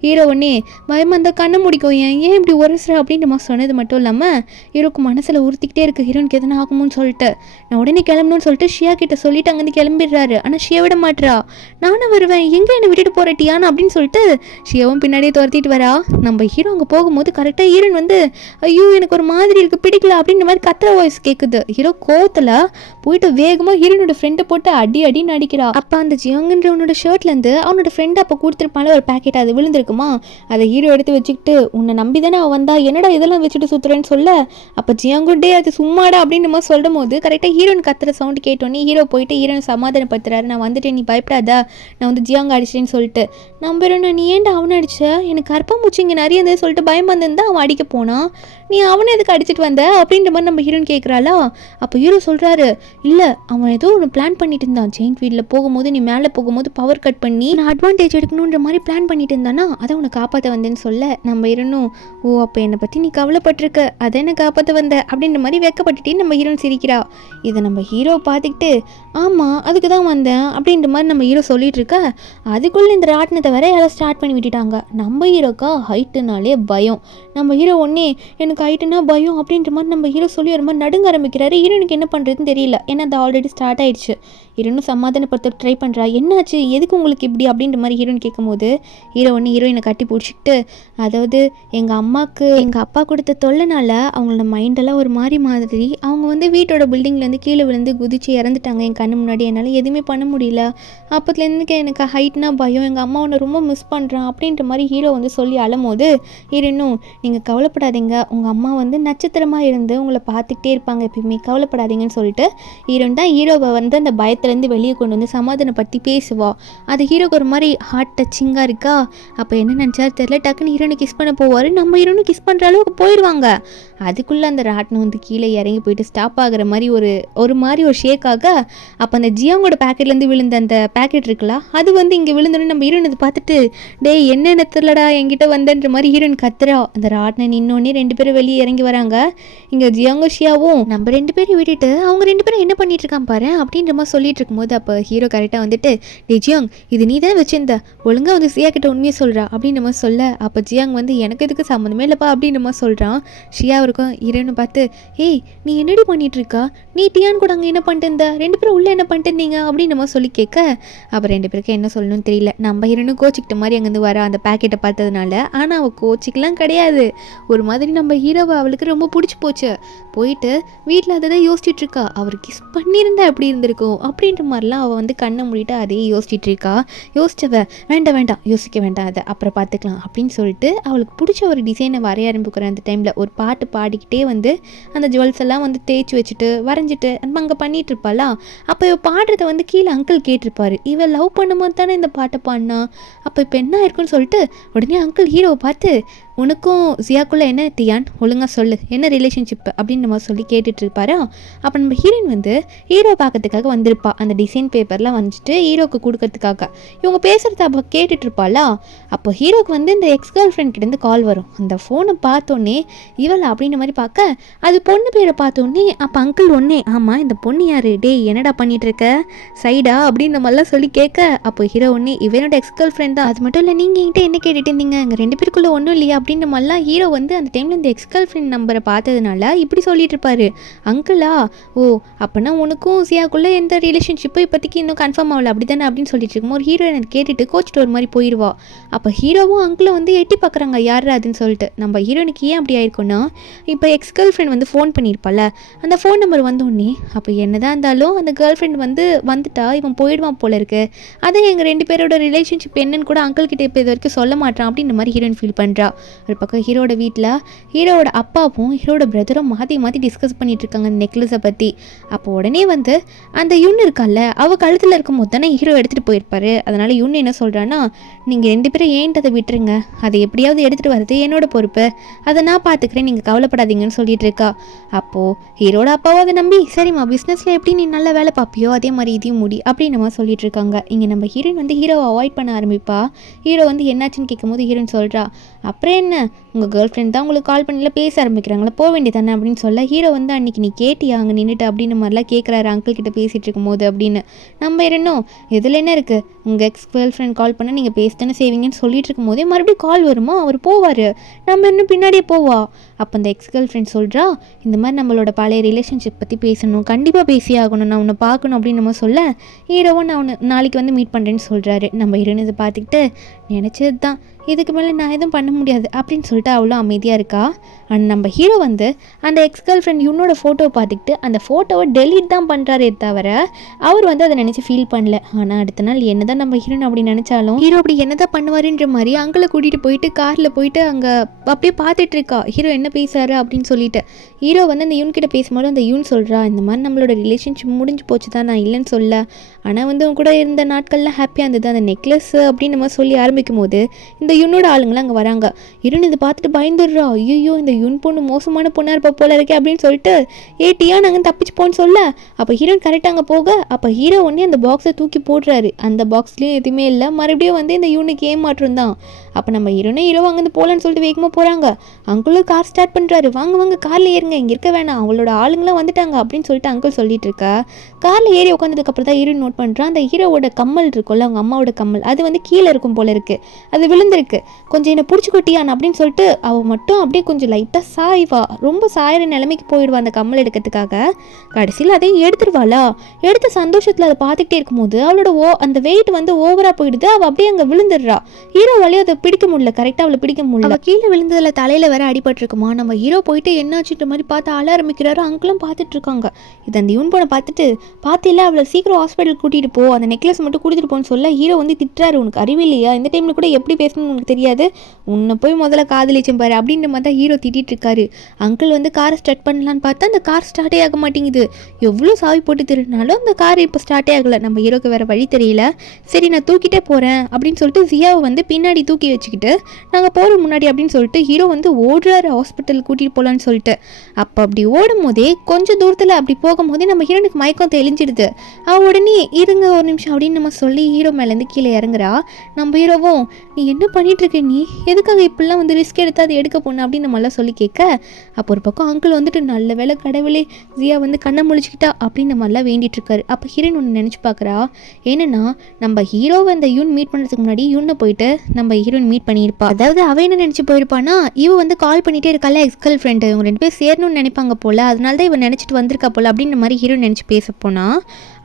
ஹீரோ உடனே பயமாக இருந்தால் கண்ணை முடிக்கும், ஏன் இப்படி உரசுற அப்படின்ற மாதிரி சொன்னது மட்டும் இல்லாமல் ஹீரோக்கு மனசில் உறுத்திக்கிட்டே இருக்குது ஹீரோனுக்கு எதனா ஆகும்னு சொல்லிட்டு. நான் உடனே கிளம்பணும்னு சொல்லிட்டு ஷியா கிட்ட சொல்லிட்டு அங்கேருந்து கிளம்பிடுறாரு. ஆனால் ஷியா விட மாட்டுறா, நானும் வருவேன், எங்கே என்னை விட்டுட்டு போகிற உன்னை டியானா அப்படின்னு சொல்லிட்டு ஷியாவும் பின்னாடியே துரத்திட்டு வரா. நம்ம ஹீரோ அங்கே போகும்போது கரெக்டாக ஹீரோயின் வந்து ஐயோ எனக்கு ஒரு மாதிரி இருக்குது பிடிக்கல அப்படின்ற மாதிரி கத்துற வாய்ஸ் கேட்குது. ஹீரோ கோவத்தில் போயிட்டு வேகமாக ஹீரோனோட ஃப்ரெண்டை போட்டு அடின்னு அடிக்கிறா. அப்போ அந்த ஜியோங்கன்றவனோட ஷர்ட்லேருந்து அவனோட ஃப்ரெண்டு அப்போ கொடுத்துருப்பால ஒரு பேக்கெட் அது விழுந்திருக்குமா, அதை ஹீரோ எடுத்து வச்சுக்கிட்டு உன்னை நம்பி தானே அவன் வந்தா என்னடா இதெல்லாம் வச்சுட்டு சுற்றுறேன்னு சொல்ல, அப்போ ஜியாங்குண்டே அது சும்மாடா அப்படின்னு நம்ம சொல்லும் போது கரெக்டாக ஹீரோயின் கத்துற சவுண்டு கேட்டோன்னே ஹீரோ போயிட்டு ஹீரோனை சமாதானப்படுத்துறாரு. நான் வந்துட்டேன் நீ பயப்படாதா, நான் வந்து ஜியாங்க அடிச்சிட்டேன்னு சொல்லிட்டு. நம்புறேன் நீ ஏன்டா அவனை அடிச்ச, எனக்கு கற்பம்பூச்சி இங்கே நிறைய இருந்தது சொல்லிட்டு பயம் வந்திருந்தா அவன் அடிக்க போனான், நீ அவனை எதுக்கு அடிச்சிட்டு வந்த அப்படின்ற மாதிரி நம்ம ஹீரோயின் கேட்குறாளா. அப்போ ஹீரோ சொல்கிறாரு இல்லை அவன் ஏதோ ஒன்று பிளான் பண்ணிட்டு இருந்தான், ஜெயின்ட் வீலில் போகும்போது நீ மேலே போகும்போது பவர் கட் பண்ணி நான் அட்வான்டேஜ் எடுக்கணுன்ற மாதிரி பிளான் பண்ணிட்டு இருந்தானா அதை உன்னை காப்பாற்ற வந்தேன்னு சொல்ல நம்ம ஹீரோனும் ஓ அப்போ என்னை பற்றி நீ கவலைப்பட்டிருக்க அதை என்ன காப்பாற்ற வந்த அப்படின்ற மாதிரி வெக்கப்பட்டுட்டே நம்ம ஹீரோன் சிரிக்கிறா. இதை நம்ம ஹீரோ பார்த்துக்கிட்டு ஆமாம் அதுக்கு தான் வந்தேன் அப்படின்ற மாதிரி நம்ம ஹீரோ சொல்லிட்டு இருக்க, அதுக்குள்ளே இந்த ராட்டினத்தை வர யாரும் ஸ்டார்ட் பண்ணி விட்டுட்டாங்க. நம்ம ஹீரோக்கா ஹைட்டுனாலே பயம். நம்ம ஹீரோ ஒன்னே எனக்கு ஹைட்டுனா பயம் அப்படின்ற மாதிரி நம்ம ஹீரோ சொல்லி ஒரு மாதிரி நடுங்க ஆரம்பிக்கிறாரு. ஹீரோனுக்கு என்ன பண்ணுறதுன்னு தெரியல, ஏன்னா அது ஆல்ரெடி ஸ்டார்ட் ஆயிடுச்சு. ஹீரோனும் சமாதானப்படுத்த ட்ரை பண்ணுறா, என்னாச்சு எதுக்கு உங்களுக்கு இப்படி அப்படின்ற மாதிரி ஹீரோயின் கேட்கும்போது ஹீரோ ஒன்று ஹீரோயினை கட்டி பிடிச்சிக்கிட்டு அதாவது எங்கள் அம்மாவுக்கு எங்கள் அப்பா கொடுத்த தொல்லைனால அவங்களோட மைண்டெல்லாம் ஒரு மாதிரி அவங்க வந்து வீட்டோட பில்டிங்லேருந்து கீழே விழுந்து குதிச்சு இறந்துட்டாங்க என் கண்ணு முன்னாடி, என்னால் எதுவுமே பண்ண முடியல, அப்போத்துலேருந்து எனக்கு ஹைட்னா பயம், எங்கள் அம்மா ஒன்று ரொம்ப மிஸ் பண்ணுறான் அப்படின்ற மாதிரி ஹீரோ வந்து சொல்லி அழும்போது ஹீரோனும் நீங்கள் கவலைப்படாதீங்க, உங்கள் அம்மா வந்து நட்சத்திரமாக இருந்து உங்களை பார்த்துக்கிட்டே இருப்பாங்க எப்பயுமே, கவலைப்படாதீங்கன்னு சொல்லிட்டு ஹீரோன் தான் ஹீரோவை வந்து அந்த பயத்துலேருந்து வெளியே கொண்டு வந்து சமாதானப்படுத்தி பேசுவா. அது ஹீரோக்கு ஒரு மாதிரி ஹார்ட் டச்சிங்காக இருக்கா. அப்போ என்ன நினச்சாரு தெரியல, டக்குன்னு ஹீரோனை கிஸ் பண்ண போவார், நம்ம ஹீரோனும் கிஸ் பண்ணுற அளவுக்கு போயிடுவாங்க. அதுக்குள்ளே அந்த ராட்டினம் வந்து கீழே இறங்கி போயிட்டு ஸ்டாப் ஆகிற மாதிரி ஒரு மாதிரி ஒரு ஷேக் ஆக, அப்போ அந்த ஜியாங்கோட பேக்கெட்லேருந்து விழுந்த அந்த பேக்கெட் இருக்குல்ல அது வந்து இங்கே விழுந்தோன்னு நம்ம ஹீரோன் அதை பார்த்துட்டு டேய் என்ன தெரியலடா என்கிட்ட வந்தன்ற மாதிரி ஹீரோயின் கத்துறா. அந்த ராட்டினம் இன்னொன்னே 2 பேரும் வெளியே இறங்கி வராங்க. இங்கே ஜியாங்கோ ஷியாவும் நம்ம 2 பேரும் விட்டுட்டு அவங்க 2 பேரும் என்ன பண்ணிட்டு இருக்கான் பாரு அப்படின்ற மாதிரி சொல்லிட்டு இருக்கும்போது அப்போ ஹீரோ கரெக்டாக வந்துட்டு டே ஜியாங் இது நீ தான் வச்சிருந்த, ஒழுங்காக வந்து ஷியா கிட்ட உண்மையை சொல்கிறா அப்படின்ற மாதிரி சொல்ல, அப்போ ஜியாங் வந்து எனக்கு இதுக்கு சம்மந்தமே இல்லைப்பா அப்படின்ற மாதிரி சொல்கிறான். ஷியா இருக்கும் ஹீரோன்னு பார்த்து ஏய் நீ என்னடி பண்ணிட்டு இருக்கா, நீ டியான் கூட அங்கே என்ன பண்ணிட்டு இருந்த, 2 பேரும் உள்ளே என்ன பண்ணிட்டு இருந்தீங்க அப்படின்னு நம்ம சொல்லி கேட்க, அப்போ 2 பேருக்கு என்ன சொல்லணும்னு தெரியல. நம்ம ஹீரோனும் கோச்சிக்கிட்ட மாதிரி அங்கேருந்து வர அந்த பேக்கெட்டை பார்த்ததுனால, ஆனால் அவள் கோச்சிக்கெலாம் கிடையாது, ஒரு மாதிரி நம்ம ஹீரோவை அவளுக்கு ரொம்ப பிடிச்சி போச்சு. போயிட்டு வீட்டில் அதை தான் யோசிச்சுட்டு இருக்கா, அவர் கிஸ் பண்ணியிருந்தா எப்படி இருந்திருக்கும் அப்படின்ற மாதிரிலாம் அவள் வந்து கண்ணை மூடிட்டு அதையே யோசிச்சுட்டு இருக்கா. யோசிச்சவ வேண்டாம் யோசிக்க வேண்டாம் அதை அப்புறம் பார்த்துக்கலாம் அப்படின்னு சொல்லிட்டு அவளுக்கு பிடிச்ச ஒரு டிசைனை வரைய ஆரம்பிக்கிற அந்த டைமில் ஒரு பாட்டு பாடிக்கிட்டே வந்து அந்த ஜுவல்ஸ் எல்லாம் வந்து தேய்ச்சி வச்சுட்டு வரைஞ்சிட்டு அங்கே பண்ணிட்டு இருப்பாளா. அப்போ இவள் பாடுறத வந்து கீழே அங்கிள் கேட்டிருப்பாரு, இவள் லவ் பண்ணும்போது தானே இந்த பாட்டை பாடினா, அப்போ இப்போ என்ன ஆயிருக்குன்னு சொல்லிட்டு உடனே அங்கிள் ஹீரோவை பார்த்து உனக்கும் ஜியாக்குள்ளே என்ன டியான் ஒழுங்காக சொல்லு என்ன ரிலேஷன்ஷிப் அப்படின்னு நம்ம சொல்லி கேட்டுட்டு இருப்பாரா. அப்போ நம்ம ஹீரோயின் வந்து ஹீரோ பார்க்கறதுக்காக வந்திருப்பா, அந்த டிசைன் பேப்பர்லாம் வந்துட்டு ஹீரோக்கு கொடுக்கறதுக்காக. இவங்க பேசுகிறத அப்போ கேட்டுட்டு இருப்பாளா. அப்போ ஹீரோக்கு வந்து இந்த எக்ஸ் கேர்ள் ஃப்ரெண்ட் கிட்டேருந்து கால் வரும். அந்த ஃபோனை பார்த்தோன்னே இவள் அப்படின்ற மாதிரி பார்க்க அது பொண்ணு பேரை பார்த்தோன்னே அப்போ அங்கிள் ஒன்னே ஆமாம் இந்த பொண்ணு யாரு, டே என்னடா பண்ணிட்டு இருக்க சைடா அப்படின்னு நம்மளாம் சொல்லி கேட்க, அப்போ ஹீரோ ஒன்னே இவனோட எக்ஸ் கேர்ள் ஃப்ரெண்ட் தான், அது மட்டும் இல்லை நீங்கள் என்கிட்ட என்ன கேட்டுட்டு இருந்தீங்க எங்கள் 2 பேருக்குள்ளே ஒன்றும் இல்லையா அப்படின்ற மாதிரிலாம் ஹீரோ வந்து அந்த டைமில் இந்த எக்ஸ் கேர்ள் ஃப்ரெண்ட் நம்பரை பார்த்ததுனால இப்படி சொல்லிட்டு இருப்பாரு. அங்கிளா ஓ அப்படின்னா உனக்கும் சியாக்குள்ளே எந்த ரிலேஷன்ஷிப்பும் இப்போதைக்கு இன்னும் கன்ஃபார்ம் ஆகல அப்படி தானே அப்படின்னு சொல்லிட்டு இருக்கும் ஒரு ஹீரோ எனக்கு கேட்டுட்டு கோச்சிட்டு ஒரு மாதிரி போயிடுவா. அப்போ ஹீரோவும் அங்கிளை வந்து எட்டி பார்க்குறாங்க யார் அதுன்னு சொல்லிட்டு. நம்ம ஹீரோனுக்கு ஏன் அப்படி ஆயிருக்குன்னா இப்போ எக்ஸ் கேர்ள் ஃப்ரெண்ட் வந்து ஃபோன் பண்ணியிருப்பால, அந்த ஃபோன் நம்பர் வந்தோடனே அப்போ என்னதான் இருந்தாலும் அந்த கேர்ள் ஃப்ரெண்ட் வந்து வந்துட்டா இவன் போயிடுவான் போல இருக்கு, அதை எங்கள் 2 பேரோட ரிலேஷன்ஷிப் என்னன்னு கூட அங்கிள் கிட்ட இப்போ இது வரைக்கும் சொல்ல மாட்டான் அப்படின்ற மாதிரி ஹீரோயின் ஃபீல் பண்ணுறா. ஒரு பக்கம் ஹீரோட வீட்டில் ஹீரோட அப்பாவும் ஹீரோட பிரதரும் மாற்றி டிஸ்கஸ் பண்ணிட்டு இருக்காங்க அந்த நெக்லஸை பற்றி. அப்போ உடனே வந்து அந்த யுன் இருக்கால அவள் கழுத்தில் இருக்கும் போது தானே ஹீரோ எடுத்துகிட்டு போயிருப்பாரு. அதனால் யுன் என்ன சொல்கிறான்னா நீங்கள் 2 பேரும் ஏன்ட்டு அதை விட்டுருங்க, அதை எப்படியாவது எடுத்துகிட்டு வர்றது என்னோட பொறுப்பு, அதை நான் பார்த்துக்கிறேன் நீங்கள் கவலைப்படாதீங்கன்னு சொல்லிட்டு இருக்கா. அப்போது ஹீரோட அப்பாவும் அதை நம்பி சரிம்மா பிஸ்னஸில் எப்படி நீ நல்ல வேலை பார்ப்பியோ அதே மாதிரி இதையும் முடி அப்படின்னு நம்ம சொல்லிட்டு இருக்காங்க. இங்கே நம்ம ஹீரோயின் வந்து ஹீரோவை அவாய்ட் பண்ண ஆரம்பிப்பா. ஹீரோ வந்து என்னாச்சுன்னு கேட்கும்போது ஹீரோயின் சொல்கிறா அப்புறம் என்ன உங்கள் கேர்ள் ஃப்ரெண்ட் தான் உங்களுக்கு கால் பண்ணியில் பேச ஆரம்பிக்கிறாங்களா போக வேண்டியதானே அப்படின்னு சொல்ல, ஹீரோ வந்து அன்றைக்கி நீ கேட்டியா அங்கே நின்றுட்டு அப்படின்னு மாதிரிலாம் கேட்குறாரு அங்கிள் கிட்ட பேசிகிட்டு இருக்கும்போது அப்படின்னு. நம்ம இருந்தோம் இதில் என்ன இருக்குது உங்கள் எக்ஸ் கேர்ள் ஃப்ரெண்ட் கால் பண்ண நீங்கள் பேச தானே செய்வீங்கன்னு சொல்லிட்டு இருக்கும் போதே மறுபடியும் கால் வருமா, அவர் போவார், நம்ம இன்னும் பின்னாடியே போவா. அப்போ அந்த எக்ஸ் கேர்ள் ஃப்ரெண்ட் சொல்கிறா, இந்த மாதிரி நம்மளோட பழைய ரிலேஷன்ஷிப் பற்றி பேசணும், கண்டிப்பாக பேசி ஆகணும், நான் உன்னை பார்க்கணும் அப்படின்னு நம்ம சொல்ல ஹீரோவும் நான் உன்னை நாளைக்கு வந்து மீட் பண்ணுறேன்னு சொல்கிறாரு. நம்ம ஹீரோயின் இதை பார்த்துக்கிட்டு நினச்சது தான், இதுக்கு மேலே நான் எதுவும் பண்ண முடியாது அப்படின்னு சொல்லிட்டு அவ்வளோ அமைதியாக இருக்கா. அண்ட் நம்ம ஹீரோ வந்து அந்த எக்ஸ் கேர்ள் ஃப்ரெண்ட் யுன்னோட ஃபோட்டோவை பார்த்துக்கிட்டு அந்த ஃபோட்டோவை டெலீட் தான் பண்ணுறாரே தவிர அவர் வந்து அதை நினச்சி ஃபீல் பண்ணல. ஆனால் அடுத்த நாள் என்ன தான் நம்ம ஹீரோன் அப்படி நினச்சாலும் ஹீரோ அப்படி என்ன தான் பண்ணுவாருன்ற மாதிரி அங்கிளை கூட்டிகிட்டு போயிட்டு காரில் போயிட்டு அங்கே அப்படியே பார்த்துட்டு இருக்கா ஹீரோ என்ன பேசுகிறாரு அப்படின்னு சொல்லிட்டு. ஹீரோ வந்து அந்த யூன் கிட்ட பேசும்போது அந்த யூன் சொல்கிறா, இந்த மாதிரி நம்மளோட ரிலேஷன்ஷிப் முடிஞ்சு போச்சு தான், நான் இல்லைன்னு சொல்ல, ஆனால் வந்து உங்க கூட இருந்த நாட்கள்லாம் ஹாப்பியாக இருந்தது, அந்த நெக்லஸ் அப்படின்னு நம்ம சொல்லி ஆரம்பிக்கும் போது இந்த யுன்னோட ஆளுங்களாம் அங்கே வராங்க. இருன்னு இதை பார்த்துட்டு பயந்துடுறா, ஐயோ இந்த யுன் பொண்ணு மோசமான பொண்ணாக இருப்பா போல இருக்கே அப்படின்னு சொல்லிட்டு ஏட்டியா நாங்கள் தப்பிச்சு போன்னு சொல்ல அப்போ ஹீரோயின் கரெக்டாக அங்கே போக அப்போ ஹீரோ ஒன்றே அந்த பாக்ஸை தூக்கி போடுறாரு. அந்த பாக்ஸ்லேயும் எதுவுமே இல்லை, மறுபடியும் வந்து இந்த யூனுக்கு ஏமாற்றம் தான். அப்போ நம்ம ஹீரோ அங்கேருந்து போகலன்னு சொல்லிட்டு வேகமாக போகிறாங்க. அங்கிளும் கார் ஸ்டார்ட் பண்ணுறாரு, வாங்க வாங்க காரில் ஏறுங்க, இங்கே இருக்க வேணாம், அவளோட ஆளுங்களாம் வந்துட்டாங்க அப்படின்னு சொல்லிட்டு அங்கிள் சொல்லிட்டு இருக்கா. காரில் ஏறி உட்காந்ததுக்கப்புறம் தான் ஹீரோயின் நோட் பண்ணுறான், அந்த ஹீரோவோட கம்மல் இருக்கும்ல, அவங்க அம்மாவோட கம்மல், அது வந்து கீழே இருக்கும் போல இருக்குது, அது விழுந்திருக்கு, கொஞ்சம் என்னை பிடிச்சி கொட்டியான் அப்படின்னு சொல்லிட்டு அவள் மட்டும் அப்படியே கொஞ்சம் லைட்டாக சாய்வா, ரொம்ப சாயிற நிலைமைக்கு போயிடுவா அந்த கம்மல் எடுக்கிறதுக்காக. கடைசியில் அதையும் எடுத்துருவாளா, எடுத்த சந்தோஷத்தில் அதை பார்த்துக்கிட்டே இருக்கும்போது அவளோட அந்த வெயிட் வந்து ஓவராக போயிடுது, அவள் அப்படியே அங்கே விழுந்துடுறா. ஹீரோ வழியாக அதை பிடிக்க முடியல, கரெக்டாக அவளை பிடிக்க முடியல, கீழே விழுந்ததில் தலையில் வேற அடிபட்டிருக்குமா. நம்ம ஹீரோ போயிட்டு என்னாச்சுன்ற மாதிரி பார்த்து அழ ஆரம்பிக்கிறாரு. அங்கிளும் பார்த்துட்டு இருக்காங்க. இது அந்த யூன் பொண்ணை பார்த்துட்டு பார்த்தில்ல, அவளை சீக்கிரம் ஹாஸ்பிட்டல் கூட்டிகிட்டு போ, அந்த நெக்லஸ் மட்டும் கொடுத்துட்டு போன்னு சொல்ல ஹீரோ வந்து திட்டுறாரு, உனக்கு அறிவில்லையா, இந்த டைமில் கூட எப்படி பேசணும்னு உனக்கு தெரியாது, உன்னை போய் முதல்ல காதலிச்சேன் பாரு அப்படின்ற மாதிரி தான் ஹீரோ திட்டிகிட்டு இருக்காரு. அங்கிள் வந்து காரை ஸ்டார்ட் பண்ணலான்னு பார்த்தா அந்த கார் ஸ்டார்ட்டே ஆக மாட்டேங்குது. எவ்வளோ சாவி போட்டு திருடினாலும் அந்த கார் இப்போ ஸ்டார்ட்டே ஆகலை. நம்ம ஹீரோக்கு வேறு வழி தெரியல. சரி நான் தூக்கிட்டே போகிறேன் அப்படின்னு சொல்லிட்டு ஜியாவை வந்து பின்னாடி தூக்கி வச்சுக்கிட்டு நாங்கள் போகிற முன்னாடி அப்படின்னு சொல்லிட்டு ஹீரோ வந்து ஓடுறாரு ஹாஸ்பிட்டல் கூட்டிகிட்டு போகலான்னு சொல்லிட்டு. அப்போ அப்படி ஓடும் போதே கொஞ்சம் தூரத்தில் அப்படி போகும்போதே நம்ம ஹீரோனுக்கு மயக்கம் தெளிஞ்சிடுது. அவள் உடனே இருங்க ஒரு நிமிஷம் அப்படின்னு நம்ம சொல்லி ஹீரோ மேலேருந்து கீழே இறங்குறா. நம்ம ஹீரோவும் நீ என்ன பண்ணிட்டு இருக்க, நீ எதுக்காக இப்படிலாம் வந்து ரிஸ்க் எடுத்து அதை எடுக்க போன அப்படின்னு நம்மளாம் சொல்லி கேட்க அப்போ ஒரு பக்கம் அங்கிள் வந்துட்டு நல்ல வேலை கடவுளே ஜியா வந்து கண்ணை முழிச்சிக்கிட்டா அப்படின்னு நம்மளாம் வேண்டிட்டு இருக்காரு. அப்போ ஹீரோயின் ஒன்று நினச்சி பார்க்குறா, ஏன்னா நம்ம ஹீரோவை அந்த யூன் மீட் பண்ணுறதுக்கு முன்னாடி யூனை போயிட்டு நம்ம ஹீரோயின் மீட் பண்ணியிருப்பா. அதாவது அவ என்ன நினச்சி போயிருப்பானா, இவ வந்து கால் பண்ணிகிட்டே இருக்கால எக்ஸ் கேர்ள் ஃப்ரெண்டு, இவங்க 2 பேர் சேரணும்னு நினைப்பாங்க போல, அதனால தான் இவன் நினச்சிட்டு வந்திருக்கா போல அப்படின்ற மாதிரி ஹீரோயின் நினச்சி பேச போனா.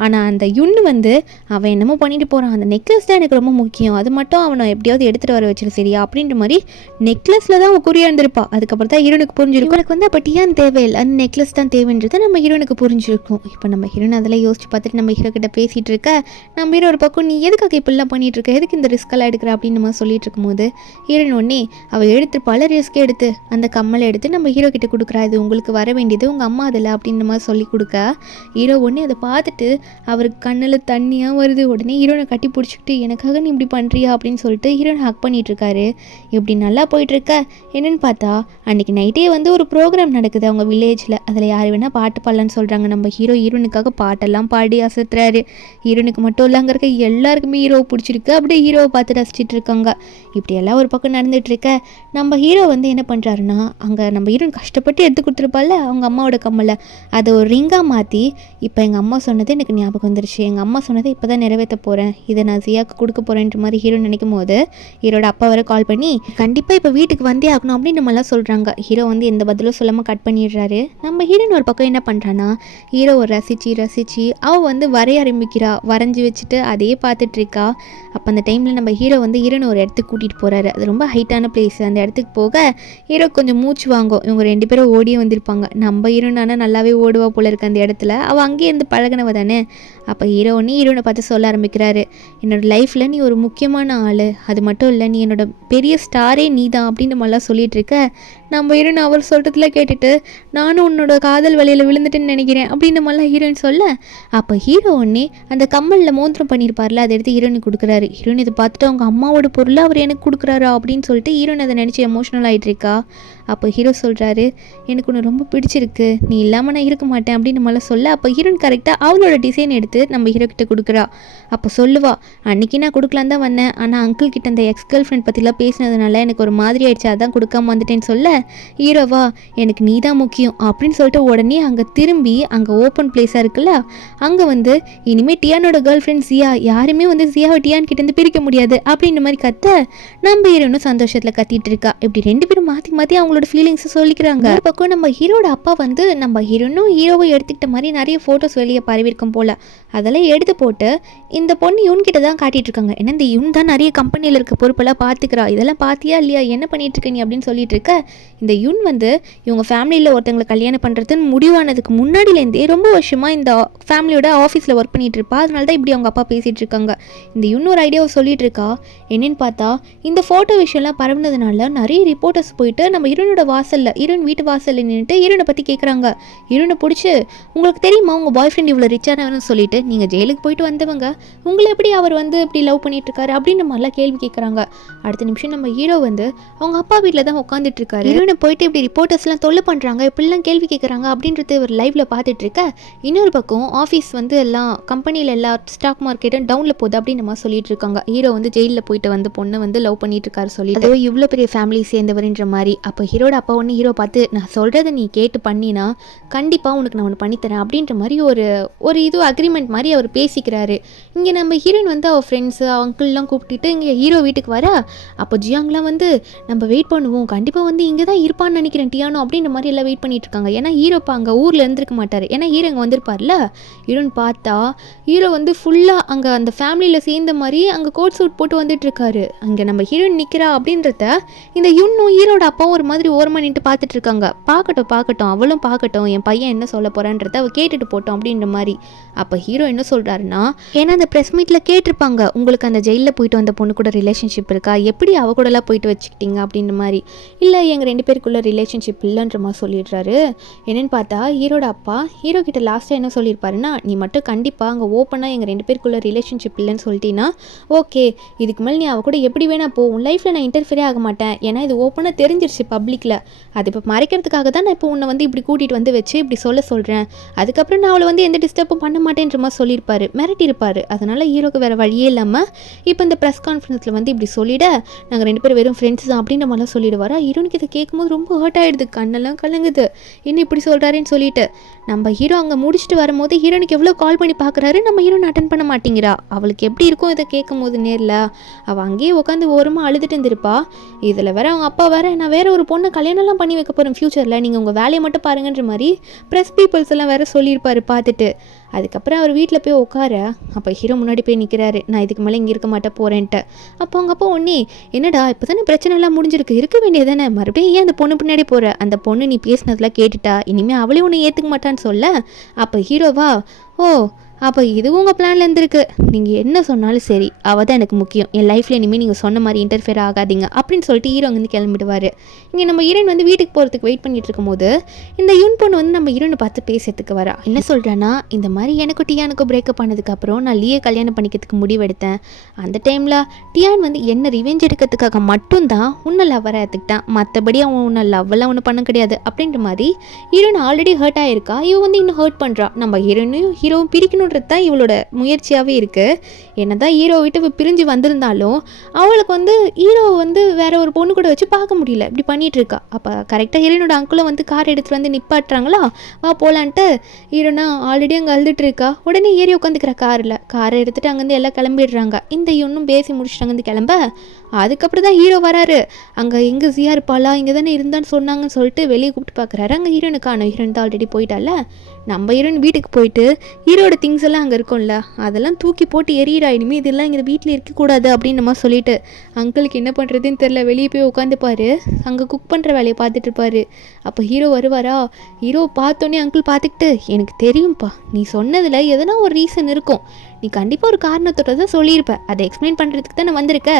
ஆனால் அந்த யுன்னு வந்து அவன் என்னமோ பண்ணிட்டு போகிறான், அந்த நெக்லஸ் தான் எனக்கு ரொம்ப முக்கியம், அது மட்டும் அவனை எப்படியாவது எடுத்துகிட்டு வர வச்சிரு சரியா அப்படின்ற மாதிரி நெக்லஸில் தான் அவன் குறியாக இருந்திருப்பா. அதுக்கப்புறம் தான் ஹீரோனுக்கு புரிஞ்சிருக்கும் இவனுக்கு வந்து அப்போ டியான் தேவையில்லை, அந்த நெக்லஸ் தான் தேவைன்றது நம்ம ஹீரோனுக்கு புரிஞ்சிருக்கும். இப்போ நம்ம ஹீரோன் அதெல்லாம் யோசிச்சு பார்த்துட்டு நம்ம ஹீரோ கிட்ட பேசிகிட்டு இருக்க, நம்ம ஹீரோ ஒரு பக்கம் நீ எதுக்காக இப்படிலாம் பண்ணிட்டு இருக்க, எதுக்கு இந்த ரிஸ்கெல்லாம் எடுக்கிற அப்படின்னு நம்ம சொல்லிட்டு இருக்கும்போது ஹீரோயின் ஒன்னே அவள் எடுத்து பல ரிஸ்க் எடுத்து அந்த கம்மலை எடுத்து நம்ம ஹீரோ கிட்ட கொடுக்குறா, இது உங்களுக்கு வர வேண்டியது உங்கள் அம்மா அதில் அப்படின்ற மாதிரி சொல்லி கொடுக்க ஹீரோ ஒன்னே அதை பார்த்துட்டு அவருக்கு கண்ணில் தண்ணியாக வருது. உடனே ஹீரோனை கட்டி பிடிச்சிக்கிட்டு எனக்காக நீ இப்படி பண்ணுறியா அப்படின்னு சொல்லிட்டு ஹீரோனை ஹக் பண்ணிட்டு இருக்காரு. இப்படி நல்லா போயிட்டுருக்க என்னென்னு பார்த்தா அன்றைக்கி நைட்டே வந்து ஒரு ப்ரோக்ராம் நடக்குது அவங்க வில்லேஜில். அதில் யார் வேணால் பாட்டு பாடலான்னு சொல்கிறாங்க. நம்ம ஹீரோயினுக்காக பாட்டெல்லாம் பாடி அசத்துறாரு. ஹீரோனுக்கு மட்டும் இல்லை அங்கே இருக்க எல்லாருக்குமே ஹீரோவை பிடிச்சிருக்கு. அப்படியே ஹீரோவை பார்த்து ரசிச்சிட்டு இருக்காங்க. இப்படியெல்லாம் ஒரு பக்கம் நடந்துகிட்டு இருக்க நம்ம ஹீரோ வந்து என்ன பண்ணுறாருன்னா, அங்கே நம்ம ஹீரோயின் கஷ்டப்பட்டு எடுத்து கொடுத்துருப்பால அவங்க அம்மாவோட கம்மலை அதை ஒரு ரிங்காக மாற்றி, இப்போ எங்கள் அம்மா சொன்னது எனக்கு ஞாபகம் வந்துருச்சு, எங்கள் அம்மா சொன்னதை இப்போ தான் நிறைவேற்ற போகிறேன், இதை நான் ஜியாவுக்கு கொடுக்க போகிறேன்ற மாதிரி ஹீரோ நினைக்கும் போது ஹீரோட அப்பா வர கால் பண்ணி கண்டிப்பாக இப்போ வீட்டுக்கு வந்தே ஆகணும் அப்படின்னு நம்மளாம் சொல்கிறாங்க. ஹீரோ வந்து எந்த பதிலும் சொல்லாமல் கட் பண்ணிடுறாரு. நம்ம ஹீரோயின் ஒரு பக்கம் என்ன பண்ணுறான்னா, ஹீரோவை ரசித்து அவள் வந்து வரைய ஆரம்பிக்கிறா. வரைஞ்சி வச்சுட்டு அதையே பார்த்துட்டு இருக்கா. அப்போ அந்த டைமில் நம்ம ஹீரோ வந்து ஹீரோனை ஒரு இடத்துக்கு கூட்டிகிட்டு போகிறாரு. அது ரொம்ப ஹைட்டான பிளேஸ். அந்த இடத்துக்கு போக ஹீரோ கொஞ்சம் மூச்சு வாங்கும். இவங்க 2 பேரும் ஓடியே வந்திருப்பாங்க. நம்ம ஹீரோனானா நல்லாவே ஓடுவா போல இருக்கு அந்த இடத்துல. அவள் அங்கேயே இருந்து பழகினவ தானே. அப்போ ஹீரோனை பார்த்து சொல்ல ஆரம்பிக்கிறாரு, என்னோடய லைஃப்பில் நீ ஒரு முக்கியமான ஆள், அது மட்டும் இல்லை நீ என்னோட பெரிய ஸ்டாரே நீ தான் அப்படின்னு நம்மளாம் சொல்லிட்டு இருக்க. நம்ம ஹீரோயின் அவர் சொல்கிறதுல கேட்டுட்டு நானும் உன்னோட காதல் வலையில் விழுந்துட்டேன்னு நினைக்கிறேன் அப்படின்னு நம்மளாம் ஹீரோயின் சொல்ல, அப்போ ஹீரோ ஒன்னே அந்த கம்மலில் மோந்திரம் பண்ணியிருப்பார்ல அதை எடுத்து ஹீரோயினுக்கு கொடுக்குறாரு. ஹீரோயின் இதை பார்த்துட்டு அவங்க அம்மாவோட பொருளை அவர் எனக்கு கொடுக்குறாரா அப்படின்னு சொல்லிட்டு ஹீரோயின் அதை நினச்சி எமோஷனல் ஆகிட்டு இருக்கா. அப்போ ஹீரோ சொல்கிறாரு, எனக்கு உன்னை ரொம்ப பிடிச்சிருக்கு, நீ இல்லாமல் நான் இருக்க மாட்டேன் அப்படின்னு நம்மளால சொல்ல, அப்போ ஹீரோயின் கரெக்டாக அவளோட டிசைன் எடுத்து நம்ம ஹீரோ கிட்ட கொடுக்குறா. அப்போ சொல்லுவா, அன்றைக்கி நான் கொடுக்கலான் தான் வந்தேன், ஆனால் அங்கிள் கிட்ட அந்த எக்ஸ் கேர்ள் ஃப்ரெண்ட் பற்றிலாம் பேசினதுனால எனக்கு ஒரு மாதிரி ஆயிடுச்சு, அதான் கொடுக்காம வந்துட்டேன்னு சொல்ல, ஹீரோவா எனக்கு நீ தான் முக்கியம் அப்படின்னு சொல்லிட்டு உடனே அங்கே திரும்பி அங்கே ஓப்பன் பிளேஸாக இருக்குல்ல, அங்கே வந்து இனிமேல் டியானோட கேர்ள் ஃப்ரெண்ட் ஜியா, யாருமே வந்து ஜியாவை டியான் கிட்டேருந்து பிரிக்க முடியாது அப்படின்ற மாதிரி கத்த, நம்ம ஹீரோனும் சந்தோஷத்தில் கத்திட்டு இருக்கா. இப்படி 2 பேரும் மாற்றி மாற்றி அவங்களோட ஃபீலிங்ஸை சொல்லிக்கிறாங்க. ஒரு பக்கம் நம்ம ஹீரோட அப்பா வந்து நம்ம ஹீரோனும் ஹீரோவை எடுத்துக்கிட்ட மாதிரி நிறைய ஃபோட்டோஸ் வெளியே பரவிருக்கும் போல், அதெல்லாம் எடுத்து போட்டு இந்த பொண்ணு யுன் கிட்ட தான் காட்டிட்டு இருக்காங்க. ஏன்னா இந்த யுன் தான் நிறைய கம்பெனியில் இருக்க பொறுப்பெல்லாம் பார்த்துக்கிறா, இதெல்லாம் பார்த்தியா இல்லையா, என்ன பண்ணிட்டு இருக்க நீ அப்படின்னு சொல்லிட்டு இருக்க. இந்த யுன் வந்து இவங்க ஃபேமிலியில் ஒருத்தவங்களை கல்யாணம் பண்ணுறதுன்னு முடிவானதுக்கு முன்னாடியிலேருந்தே ரொம்ப வருஷமாக இந்த ஃபேமிலியோட ஆஃபீஸில் ஒர்க் பண்ணிட்டு இருப்பா. அதனால தான் இப்படி அவங்க அப்பா பேசிகிட்டு இருக்காங்க. இந்த யுன் ஒரு ஐடியாவை சொல்லிட்டு இருக்கா. என்னன்னு பார்த்தா இந்த ஃபோட்டோ விஷயம்லாம் பரவுனதுனால நிறைய ரிப்போர்ட்டர்ஸ் போயிட்டு நம்ம ஹீரோனோட வாசலில், ஹீரோன் வீட்டு வாசலில் நின்றுட்டு ஹீரோனை பற்றி கேட்குறாங்க. ஹீரோனை பிடிச்சி, உங்களுக்கு தெரியுமா உங்கள் பாய் ஃப்ரெண்ட் இவ்வளோ ரிச்சானவன்னு சொல்லிட்டு, நீங்கள் ஜெயிலுக்கு போயிட்டு வந்தவங்க, உங்களை எப்படி அவர் வந்து இப்படி லவ் பண்ணிட்டு இருக்காரு அப்படின்ற மாதிரிலாம் கேள்வி கேட்குறாங்க. அடுத்த நிமிஷம் நம்ம ஹீரோ வந்து அவங்க அப்பா வீட்டில் தான் உட்காந்துட்டு இருக்காரு. ஹீரோனை போயிட்டு இப்படி ரிப்போர்ட்டர்ஸ்லாம் தொல்லை பண்ணுறாங்க, இப்படிலாம் கேள்வி கேட்குறாங்க அப்படின்றது ஒரு லைவ்ல பார்த்துட்டு இருக்க. இன்னொரு பக்கம் ஆஃபீஸ் வந்து எல்லாம் கம்பெனியில் எல்லா ஸ்டாக் மார்க்கெட்டும் டவுனில் போகுது அப்படின்னு நம்ம சொல்லிட்டு இருக்காங்க. ஹீரோ வந்து ஜெயிலில் போயிட்டு வந்து பொண்ணை வந்து லவ் பண்ணிட்டு இருக்காரு சொல்லி, அதோ இவ்வளோ பெரிய ஃபேமிலி சேர்ந்தவர்ன்ற மாதிரி. அப்போ ஹீரோட அப்பா ஒன்று ஹீரோ பார்த்து, நான் சொல்கிறத நீ கேட்டு பண்ணினா கண்டிப்பாக உனக்கு நான் ஒன்று பண்ணித்தரேன் அப்படின்ற மாதிரி ஒரு இது அக்ரிமெண்ட் மாதிரி அவர் பேசிக்கிறாரு. இங்கே நம்ம ஹீரோயின் வந்து அவள் ஃப்ரெண்ட்ஸு அங்கிள்லாம் கூப்பிட்டுட்டு இங்கே ஹீரோ வீட்டுக்கு வர, அப்போ ஜியாங்லாம் வந்து நம்ம வெயிட் பண்ணுவோம், கண்டிப்பாக வந்து இங்கே தான் இருப்பான்னு நினைக்கிறேன் டியானோ அப்படின்ற மாதிரி எல்லாம் வெயிட் பண்ணிட்டு இருக்காங்க. ஏன்னா ஹீரோ இப்போ அங்கே ஊரில் இருந்திருக்க மாட்டார், ஏன்னா ஹீரோ இங்கே வந்திருப்பார்ல. ஹீரோன்னு பார்த்தா ஹீரோ வந்து ஃபுல்லாக அங்கே அந்த ஃபேமிலியில் சேர்ந்த மாதிரி அங்கே கோட் சூட் போட்டு வந்துட்டு இருக்காரு. அங்கே நம்ம ஹீரோயின் நிற்கிறா அப்படின்றத இந்த யுன்னும் ஹீரோட அப்பாவும் ஒரு மாதிரி ஓரமாக நின்று பார்த்துட்டு இருக்காங்க. பார்க்கட்டும் அவளும் பார்க்கட்டும், என் பையன் என்ன சொல்ல போகிறான்றத அவள் கேட்டுட்டு போட்டோம் அப்படின்ற மாதிரி. அப்போ ஹீரோ என்ன சொல்கிறாருன்னா, ஏன்னா அந்த ப்ரெஸ் மீட்டில் கேட்டிருப்பாங்க, உங்களுக்கு அந்த ஜெயிலில் போயிட்டு வந்த பொண்ணு கூட ரிலேஷன்ஷிப் இருக்கா, எப்படி அவ கூடலாம் போயிட்டு வச்சுக்கிட்டீங்க அப்படின்ற மாதிரி. இல்லை எங்கள் 2 பேருக்குள்ள ரிலேஷன்ஷிப் இல்லைன்ற மாதிரி சொல்லிடுறாரு. என்னென்னு பார்த்தா ஹீரோட அப்பா ஹீரோ கிட்ட லாஸ்ட்டாக என்ன சொல்லியிருப்பாருன்னா, நீ மட்டும் கண்டிப்பாக அங்கே ஓப்பனாக எங்கள் 2 பேருக்குள்ள ரிலேஷன்ஷிப் இல்லைன்னு சொல்லிட்டீங்கன்னா ஓகே, இதுக்கு மேலே நீ அவ கூட எப்படி வேணா போ, உன் லைஃப்பில் நான் இன்டர்ஃபியரே ஆக மாட்டேன், ஏன்னா இது ஓப்பனாக தெரிஞ்சிருச்சு பப்ளிக்கில், அது இப்போ மறைக்கிறதுக்காக தான் நான் இப்போ உன்னை வந்து இப்படி கூட்டிகிட்டு வந்து வச்சு இப்படி சொல்கிறேன், அதுக்கப்புறம் நான் அவளை வந்து எந்த டிஸ்டர்பும் பண்ண மாட்டேன்ற மாதிரி சொல்லியிருப்பாரு, மிரட்டியிருப்பாரு. அதனால் ஹீரோக்கு வேறு வழியே இல்லாமல் இப்போ இந்த ப்ரெஸ் கான்ஃபரன்ஸில் வந்து இப்படி சொல்லிட, நாங்கள் 2 பேரும் வெறும் ஃப்ரெண்ட்ஸ் தான் அப்படின்ற மாதிரிலாம் சொல்லிடுவாரா. ஹீரோனுக்கு இதை கேட்கும்போது ரொம்ப ஹர்ட் ஆகிடுது, கண்ணெல்லாம் கலங்குது, என்ன இப்படி சொல்கிறாருன்னு சொல்லிட்டு. நம்ம ஹீரோ அங்கே முடிச்சுட்டு வரும்போது ஹீரோனுக்கு எவ்வளோ கால் பண்ணி பார்க்குறாரு, நம்ம ஹீரோன் அட்டன் பண்ண மாட்டேங்கிறா. அவளுக்கு எப்படி இருக்கும் இதை கேட்கும் போது நேரில், அவள் அங்கேயே உட்காந்து ஓரமாக அழுதுட்டு இருந்திருப்பா. இதில் வேற அவங்க அப்பா வேற, நான் வேற ஒரு பொண்ணை கல்யாணம்லாம் பண்ணி வைக்க போகிறேன் ஃப்யூச்சரில், நீங்கள் உங்கள் வேலையை மட்டும் பாருங்கன்ற மாதிரி ப்ரெஸ் பீப்புள்ஸ் எல்லாம் வேற சொல்லியிருப்பாரு பார்த்துட்டு. அதுக்கப்புறம் அவர் வீட்டில் போய் உட்கார, அப்போ ஹீரோ முன்னாடி போய் நிற்கிறாரு, நான் இதுக்கு மேலே இங்கே இருக்க மாட்டேன் போகிறேன்ட்டு. அப்போ அவங்க அப்பா ஒன்னே, என்னடா இப்போ தானே பிரச்சனை எல்லாம் முடிஞ்சிருக்கு, இருக்க வேண்டியது தானே, மறுபடியும் ஏன் அந்த பொண்ணு பின்னாடி போகிற, அந்த பொண்ணு நீ பேசினதெல்லாம் கேட்டுட்டா, இனிமேல் அவளே ஒன்று ஏற்றுக்க மாட்டான்னு சொல்ல. அப்போ ஹீரோவா, ஓ அப்போ இதுவும் உங்கள் பிளானில் இருந்திருக்கு, நீங்கள் என்ன சொன்னாலும் சரி, அவள் தான் எனக்கு முக்கியம், என் லைஃப்பில் இனிமேல் நீங்கள் சொன்ன மாதிரி இன்டர்ஃபியர் ஆகாதீங்க அப்படின்னு சொல்லிட்டு ஹீரோ அங்கேருந்து கிளம்பிடுவார். இங்கே நம்ம ஹீரோயின் வந்து வீட்டுக்கு போகிறதுக்கு வெயிட் பண்ணிட்டு இருக்கும்போது இந்த யுன் பொண்ணு வந்து நம்ம ஹீரோனை பார்த்து பேசுறதுக்கு வரா. என்ன சொல்கிறேன்னா, இந்த மாதிரி எனக்கும் டியானுக்கும் பிரேக்கப் பண்ணதுக்கப்புறம் நான் லீயை கல்யாணம் பண்ணிக்கிறதுக்கு முடிவெடுத்தேன். அந்த டைமில் டியான் வந்து என்ன ரிவெஞ்ச் எடுக்கிறதுக்காக மட்டும்தான் உன்னை லவ்வராக எடுத்துக்கிட்டான், மற்றபடி அவன் உன்னை லவ்வெல்லாம் ஒன்றும் பண்ண கிடையாது அப்படின்ற மாதிரி. ஹீரோயின் ஆல்ரெடி ஹர்ட் ஆகிருக்கா, இவன் வந்து இன்னும் ஹர்ட் பண்ணுறான். நம்ம ஹீரோவும் பிரிக்கணும் தான் இவளோட முயற்சியாகவே இருக்குது. என்னதான் ஹீரோ விட்டு பிரிஞ்சு வந்திருந்தாலும் அவளுக்கு வந்து ஹீரோ வந்து வேற ஒரு பொண்ணு கூட வச்சு பார்க்க முடியல, இப்படி பண்ணிட்டு இருக்கா. அப்போ கரெக்டாக ஹீரோனோட அங்குளும் வந்து கார் எடுத்துகிட்டு வந்து நிப்பாட்டுறாங்களா, வா போகலான்ட்டு. ஹீரோனா ஆல்ரெடி அங்கே அழுதுட்டு இருக்கா. உடனே ஏறி உட்காந்துக்கிறா காரை எடுத்துகிட்டு அங்கேருந்து எல்லாம் கிளம்பிடுறாங்க. இந்த இன்னும் பேசி முடிச்சுட்டு அங்கேருந்து கிளம்ப. அதுக்கப்புறம் தான் ஹீரோ வராரு. அங்கே எங்கே ஜியா இருப்பாளா, இங்கே தானே இருந்தான்னு சொன்னாங்கன்னு சொல்லிட்டு வெளியே கூப்பிட்டு பார்க்குறாரு. அங்கே ஹீரோனுக்கான ஹீரோன் தான் ஆல்ரெடி போயிட்டால. நம்ம ஹீரோயின் வீட்டுக்கு போயிட்டு ஹீரோட திங்ஸ் எல்லாம் அங்கே இருக்கும்ல, அதெல்லாம் தூக்கி போட்டு எறிகிறா, இனிமேல் இதெல்லாம் இங்கே வீட்டில் இருக்கக்கூடாது அப்படின்னு நம்ம சொல்லிட்டு. அங்கிளுக்கு என்ன பண்ணுறதுன்னு தெரில, வெளியே போய் உட்காந்துப்பாரு, அங்கே குக் பண்ணுற வேலையை பார்த்துட்டு இருப்பாரு. அப்போ ஹீரோ வருவாரா, ஹீரோ பார்த்தோன்னே அங்கிள் பார்த்துக்கிட்டு, எனக்கு தெரியும்ப்பா நீ சொன்னதில் எதனா ஒரு ரீசன் இருக்கும், நீ கண்டிப்பாக ஒரு காரணத்தோட தான் சொல்லியிருப்ப, அதை எக்ஸ்பிளைன் பண்ணுறதுக்கு தான் நான் வந்திருக்க,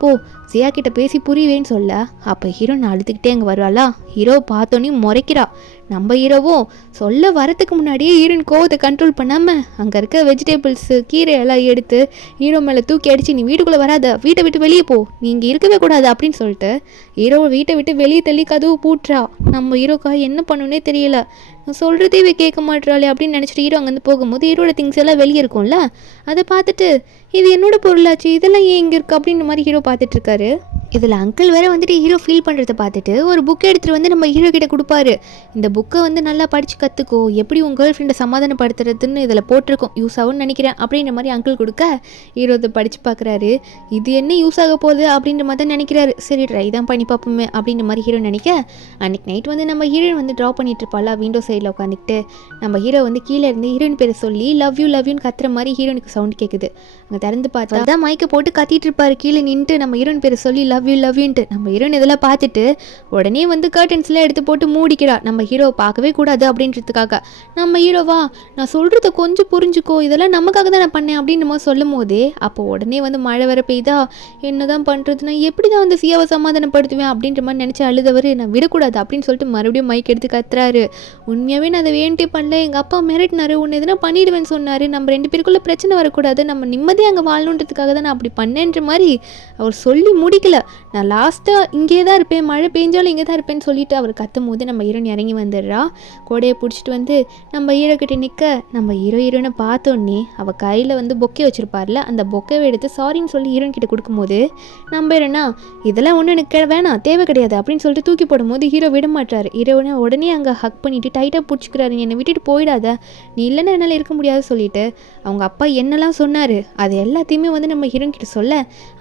போ ஜியா கிட்ட பேசி புரிவேன்னு சொல்ல. அப்போ ஹீரோ நான் அழுதுகிட்டே அங்கே வருவாளா, ஹீரோ பார்த்தோன்னே முறைக்கிறா. நம்ம ஹீரோவும் சொல்ல வரத்துக்கு முன்னாடியே ஹீரோயின் கோவத்தை கண்ட்ரோல் பண்ணாமல் அங்கே இருக்க வெஜிடபிள்ஸு கீரையெல்லாம் எடுத்து ஹீரோ மேலே தூக்கி அடித்து, நீ வீட்டுக்குள்ளே வராத, வீட்டை விட்டு வெளியே போ, நீ இங்கே இருக்கவே கூடாது அப்படின்னு சொல்லிட்டு ஹீரோவை வீட்டை விட்டு வெளியே தள்ளி கதவு பூட்டுறா. நம்ம ஹீரோக்கா என்ன பண்ணுன்னே தெரியல, நான் சொல்கிறதே கேட்க மாட்டாளே அப்படின்னு நினச்சிட்டு ஹீரோ அங்கேருந்து போகும்போது ஹீரோட திங்ஸ் எல்லாம் வெளியே இருக்கும்ல, அதை பார்த்துட்டு இது என்னோட பொருளாச்சு, இதெல்லாம் ஏன் இங்கே இருக்குது அப்படின்ற மாதிரி ஹீரோ பார்த்துட்டு இருக்காரு. இதில் அங்கிள் வேற வந்துட்டு ஹீரோ ஃபீல் பண்ணுறதை பார்த்துட்டு ஒரு புக்கை எடுத்துகிட்டு வந்து நம்ம ஹீரோ கிட்ட கொடுப்பாரு. இந்த புக்கை வந்து நல்லா படித்து கற்றுக்கோ, எப்படி உங்கள் கேர்ள் ஃப்ரெண்டை சமாதானப்படுத்துறதுன்னு இதில் போட்டிருக்கோம், யூஸ் ஆகும்னு நினைக்கிறேன் அப்படின்ற மாதிரி அங்கிள் கொடுக்க ஹீரோ இதை படித்து பார்க்குறாரு. இது என்ன யூஸ் ஆக போகுது அப்படின்ற மாதிரி தான் நினைக்கிறாரு. சரி ட்ரை தான் பண்ணி பார்ப்போமே அப்படின்ற மாதிரி ஹீரோ நினைக்க, அன்றைக்கி நைட் வந்து நம்ம ஹீரோயின் வந்து ட்ரா பண்ணிட்டு இருப்பாளா விண்டோ சைடில் உட்காந்துக்கிட்டு, நம்ம ஹீரோ வந்து கீழே இருந்து ஹீரோயின் பேரை சொல்லி லவ் யூன்னு கத்துற மாதிரி ஹீரோனுக்கு சவுண்ட் கேட்குது. அங்கே திறந்து பார்த்தா தான் மைக்க போட்டு கத்திட்டு இருப்பாரு கீழே நின்றுட்டு, நம்ம ஹீரோயின் பேரை சொல்லி லவ் யூன்ட்டு. நம்ம ஹீரோயின் இதெல்லாம் பார்த்துட்டு உடனே வந்து கர்டன்ஸ்லாம் எடுத்து போட்டு மூடிக்கிறா, நம்ம ஹீரோவை பார்க்கவே கூடாது அப்படின்றதுக்காக. நம்ம ஹீரோவா நான் சொல்கிறத கொஞ்சம் புரிஞ்சுக்கோ, இதெல்லாம் நமக்காக தான் நான் பண்ணேன் அப்படின்னு நம்ம சொல்லும் போதே அப்போ உடனே வந்து மழை வர பெய்தா, என்ன தான் பண்ணுறது, நான் எப்படி தான் வந்து சியாவை சமாதானப்படுத்துவேன் அப்படின்ற மாதிரி நினச்சி அழுதவர், நான் விடக்கூடாது அப்படின்னு சொல்லிட்டு மறுபடியும் மைக் எடுத்து கத்துறாரு. உண்மையாகவே நான் அதை வேண்டே பண்ணல, எங்கள் அப்பா மிரட்டினாரு, உன்னை எதுனா பண்ணிடுவேன்னு சொன்னார், நம்ம 2 பேருக்குள்ளே பிரச்சனை வரக்கூடாது, நம்ம நிம்மதியாக அங்கே வாழணுன்றதுக்காக தான் நான் அப்படி பண்ணேன்ற மாதிரி அவர் சொல்லி முடிக்கல. நான் லாஸ்ட்டாக இங்கே தான் இருப்பேன், மழை பெஞ்சாலும் இங்கே தான் இருப்பேன்னு சொல்லிட்டு அவர் கத்தும் போது நம்ம ஹீரோயின் இறங்கி வந்துடுறா. கோடையை பிடிச்சிட்டு வந்து நம்ம ஹீரோ கிட்ட நிற்க, நம்ம ஹீரோயினை பார்த்தோன்னே அவள் கையில் வந்து பொக்கே வச்சுருப்பார்ல, அந்த பொக்கையை எடுத்து சாரின்னு சொல்லி ஹீரோயின் கிட்ட கொடுக்கும்போது நம்ம ஹீரோனா இதெல்லாம் ஒன்றும் எனக்கு வேணாம், தேவை கிடையாது அப்படின்னு சொல்லிட்டு தூக்கி போடும்போது ஹீரோ விட மாட்டார். ஹீரோனை உடனே அங்கே ஹக் பண்ணிவிட்டு டைட்டாக பிடிச்சிக்கிறாரு, என்னை விட்டுட்டு போயிடாத, நீ இல்லைன்னா என்னால் இருக்க முடியாது சொல்லிட்டு அவங்க அப்பா என்னெல்லாம் சொன்னார் அது எல்லாத்தையுமே வந்து நம்ம ஹீரோயின் கிட்ட சொல்ல,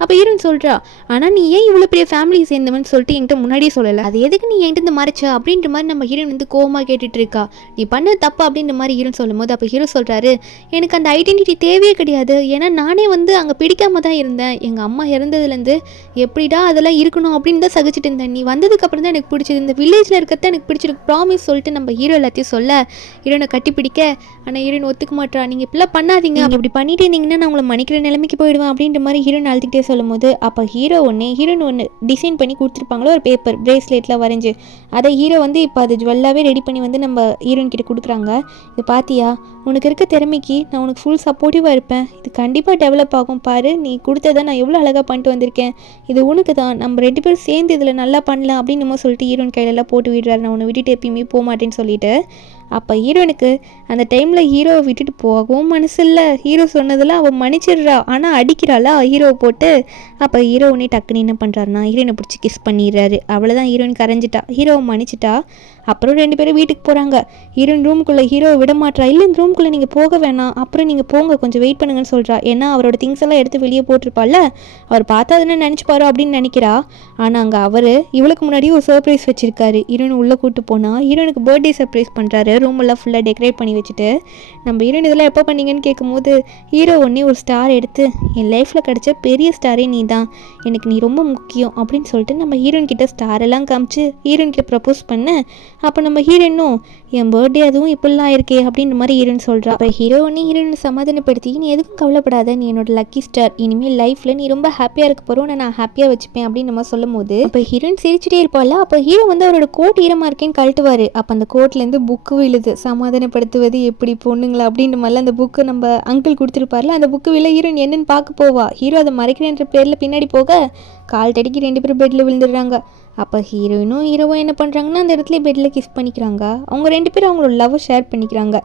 அப்போ ஹீரோயின் சொல்கிறா, ஆனால் நீ ஏன் இவ்வளோ பெரிய ஃபேமிலியை சேர்ந்தவன்னு சொல்லிட்டு என்கிட்ட முன்னாடியே சொல்லலை, அது எதுக்கு நீ என்கிட்ட மறைச்ச அப்படின்ற மாதிரி நம்ம ஹீரோயின் வந்து கோவமாக கேட்டுட்டு இருக்கா. நீ பண்ண தப்பு அப்படின்ற மாதிரி ஹீரோயின் சொல்லும் போது அப்போ ஹீரோ சொல்கிறாரு, எனக்கு அந்த ஐடென்டிட்டி தேவையே கிடையாது, ஏன்னா நானே வந்து அங்கே பிடிக்காம தான் இருந்தேன், எங்கள் அம்மா இறந்ததுலேருந்து எப்படிடா அதெல்லாம் இருக்கணும் அப்படின்னு தான் சகிச்சுட்டு இருந்தேன், நீ வந்ததுக்கப்புறம் தான் எனக்கு பிடிச்சது, இந்த வில்லேஜில் இருக்கிறத எனக்கு பிடிச்சிருக்கு ப்ராமிஸ் சொல்லிட்டு நம்ம ஹீரோ எல்லாத்தையும் சொல்ல ஹீரோனை கட்டி பிடிக்க, ஆனால் ஹீரோயின் ஒத்துக்க மாட்டா, நீங்கள் இப்படிலாம் பண்ணாதீங்க, அப்படி பண்ணிட்டு இருந்தீங்கன்னா நான் உங்களை மன்னிக்கிற நிலைமைக்கு போயிடுவேன் அப்படின்ற மாதிரி ஹீரோயின் அழுத்திக்கிட்டே சொல்லும் போது அப்போ ஹீரோயின் ஒன்று டிசைன் பண்ணி கொடுத்துருப்பாங்களோ ஒரு பேப்பர் பிரேஸ்லெட்டில் வரைஞ்சி, அதை ஹீரோ வந்து இப்போ அது ஜுவல்லாகவே ரெடி பண்ணி வந்து நம்ம ஹீரோயின் கிட்ட கொடுக்குறாங்க. இது பார்த்தியா, உனக்கு இருக்க திறமைக்கு நான் உனக்கு ஃபுல் சப்போர்ட்டிவாக இருப்பேன், இது கண்டிப்பாக டெவலப் ஆகும் பாரு, நீ கொடுத்ததை நான் எவ்வளோ அழகாக பண்ணிட்டு வந்திருக்கேன், இது உனக்கு தான், நம்ம 2 பேரும் சேர்ந்து இதில் நல்லா பண்ணலாம் அப்படின்னு நம்ம சொல்லிட்டு ஹீரோயின் கையிலெல்லாம் போட்டு விடுறாரு, நான் உன்னை விட்டுட்டு எப்பயுமே போக மாட்டேன்னு சொல்லிட்டு. அப்போ ஹீரோனுக்கு அந்த டைமில் ஹீரோவை விட்டுட்டு போகவும் மனசு இல்லை, ஹீரோ சொன்னதெல்லாம் அவள் மன்னிச்சிடுறா, ஆனால் அடிக்கிறாளா ஹீரோவை போட்டு. அப்போ ஹீரோ உடனே டக்குன்னு என்ன பண்ணுறாருனா ஹீரோயினை பிடிச்சி கிஸ் பண்ணிடுறாரு, அவ்வளோதான் ஹீரோயின் கரைஞ்சிட்டா, ஹீரோவை மன்னிச்சிட்டா. அப்புறம் 2 பேரும் வீட்டுக்கு போகிறாங்க. ஹீரோயின் ரூமுக்குள்ளே ஹீரோவை விட மாட்டா, இல்லை இந்த ரூமுக்குள்ளே நீங்கள் போக வேணாம், அப்புறம் நீங்கள் போங்க கொஞ்சம் வெயிட் பண்ணுங்கன்னு சொல்கிறா, ஏன்னா அவரோட திங்ஸ் எல்லாம் எடுத்து வெளியே போட்டிருப்பாள்ல, அவர் பார்த்தா அதுன்னு நினச்சிப்பாரோ அப்படின்னு நினைக்கிறா. ஆனால் அங்கே அவர் இவளுக்கு முன்னாடியே ஒரு சர்ப்ரைஸ் வச்சுருக்காரு. ஹீரோயின் உள்ளே கூப்பிட்டு போனால் ஹீரோனுக்கு பர்த்டே சர்ப்ரைஸ் பண்ணுறாரு, ரூமெல்லாம் ஃபுல்லாக டெக்கரேட் பண்ணி வச்சுட்டு. நம்ம ஹீரோயின் இதெல்லாம் எப்போ பண்ணீங்கன்னு கேட்கும்போது ஹீரோ ஒன்றே ஒரு ஸ்டார் எடுத்து, என் லைஃப்பில் கிடச்ச பெரிய ஸ்டாரே நீ தான், எனக்கு நீ ரொம்ப முக்கியம் அப்படின்னு சொல்லிட்டு நம்ம ஹீரோயின் கிட்ட ஸ்டார் எல்லாம் காமிச்சு ஹீரோயின் கிட்ட ப்ரப்போஸ் பண்ண. அப்போ நம்ம ஹீரோயினும் என் பர்த்டே அதுவும் இப்படிலாம் இருக்கே அப்படின்ற மாதிரி ஹீரோயின் சொல்கிறா. அப்போ ஹீரோயினை சமாதானப்படுத்தி, நீ எதுக்கும் கவலைப்படாத, நீ என்னோட லக்கி ஸ்டார், இனிமேல் லைஃப்பில் நீ ரொம்ப ஹாப்பியாக இருக்க போகிறோம், நான் ஹாப்பியாக வச்சுப்பேன் அப்படின்னு நம்ம சொல்லும் போது இப்போ ஹீரோயின் சிரிச்சுட்டே இருப்பாள். அப்போ ஹீரோ வந்து அவரோட கோட் ஈரமாக இருக்கேன்னு கழட்டுவார். அப்போ அந்த கோட்லேருந்து புக்கு விழுது, சமாதானப்படுத்துவது எப்படி பொண்ணுங்களா அப்படின்ற மாதிரிலாம் அந்த புக்கு நம்ம அங்கிள் கொடுத்துருப்பார்ல, அந்த புக்கு விழ ஹீரோயின் என்னன்னு பார்க்க போவா. ஹீரோ அதை மறைக்கிறேன்ற பேரில் பின்னாடி போக கால் தடிக்கி 2 பேரும் பெட்டில் விழுந்துடுறாங்க. அப்போ ஹீரோயினும் ஹீரோவும் என்ன பண்ணுறாங்கன்னா அந்த இடத்துல பெட்டில் கிஸ் பண்ணிக்கிறாங்க. அவங்க 2 பேரும் அவங்களோட லவ்வை ஷேர் பண்ணிக்கிறாங்க.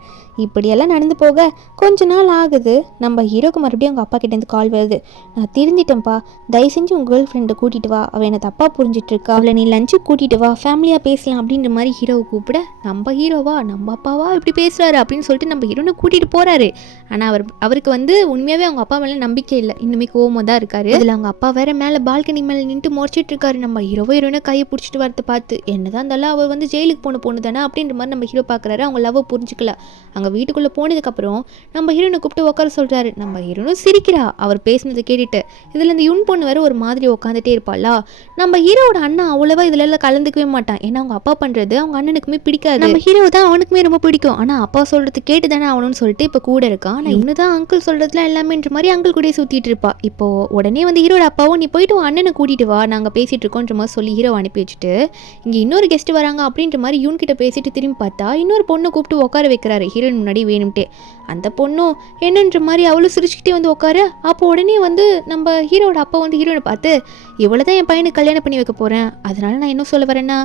இப்படியெல்லாம் நடந்து போக கொஞ்ச நாள் ஆகுது. நம்ம ஹீரோக்கு மறுபடியும் அவங்க அப்பா கிட்டேருந்து கால் வருது. நான் திருந்திட்டேன்ப்பா, தயவு செஞ்சு உங்கள் கேர்ள் ஃப்ரெண்டை கூட்டிகிட்டு வா, அவள் என்னை தப்பாக புரிஞ்சிட்ருக்கா, அவளை நீ லஞ்சுக்கு கூட்டிகிட்டு வா, ஃபேமிலியாக பேசலாம் அப்படின்ற மாதிரி ஹீரோவை கூப்பிட, நம்ம ஹீரோவா நம்ம அப்பாவா இப்படி பேசுகிறாரு அப்படின்னு சொல்லிட்டு நம்ம ஹீரோனை கூட்டிகிட்டு போகிறாரு. ஆனால் அவருக்கு வந்து உண்மையாகவே அவங்க அப்பா மேலே நம்பிக்கை இல்லை, இன்னுமே கோவமாக தான் இருக்காரு. அதில் அவங்க அப்பா வேற மேலே பால்கனி மேலே நின்று முறைச்சிட்டு இருக்காரு. நம்ம ஹீரோவை ஹீரோயினை கையை பிடிச்சிட்டு வரத்தை பார்த்து என்னதான் இருந்தாலும் அவள் வந்து ஜெயிலுக்கு போன பொண்ணு தானே அப்படின்ற மாதிரி நம்ம ஹீரோ பார்க்குறாரு. அவங்க லவ் புரிஞ்சுக்கல. அங்கே வீட்டுக்குள்ளே போனதுக்கப்புறம் நம்ம ஹீரோனை கூப்பிட்டு உட்கார சொல்கிறாரு. நம்ம ஹீரோனும் சிரிக்கிறா அவர் பேசினதை கேட்டுட்டு. இதில் இந்த யுன் பொண்ணு வேறு ஒரு மாதிரி உட்காந்துட்டே இருப்பாளா. நம்ம ஹீரோட அண்ணா அவ்வளோவா இதில் எல்லாம் கலந்துக்கவே மாட்டான். ஏன்னா அவங்க அப்பா பண்ணுறது அவங்க அண்ணனுக்குமே பிடிக்காது. நம்ம ஹீரோ தான் அவனுக்குமே ரொம்ப பிடிக்கும். ஆனால் அப்பா சொல்கிறது கேட்டு தானே ஆகணும்னு சொல்லிட்டு இப்போ கூட இருக்கான். ஆனால் இன்னும் தான் அங்கிள் சொல்கிறதுலாம் எல்லாமேன்ற மாதிரி அங்கிள் கூட சுற்றிட்டு இருப்பா. இப்போ உடனே வந்து ஹீரோட அப்பாவும் நீ போயிட்டு உன் அண்ணனை கூட்டிகிட்டு வா நாங்கள் பேசிகிட்டு இருக்கோன்ற மாதிரி சொல்லி ஹீரோ அனுப்பி வச்சுட்டு இங்கே இன்னொரு கெஸ்ட் வராங்க அப்படின்ற மாதிரி யூன் கிட்ட பேசிட்டு திரும்பி பார்த்தா இன்னொரு பொண்ணை கூப்பிட்டு உட்கார வைக்கிறாரு ஹீரோயின் முன்னாடி வேணும்ட்டே. அந்த பொண்ணும் என்னன்ற மாதிரி அவளும் சிரிச்சுக்கிட்டே வந்து உட்கார. அப்போ உடனே வந்து நம்ம ஹீரோட அப்பா வந்து ஹீரோனை பார்த்து இவ்வளோ தான் என் பையனுக்கு கல்யாணம் பண்ணி வைக்க போகிறேன், அதனால நான் என்ன சொல்ல வரேன்னா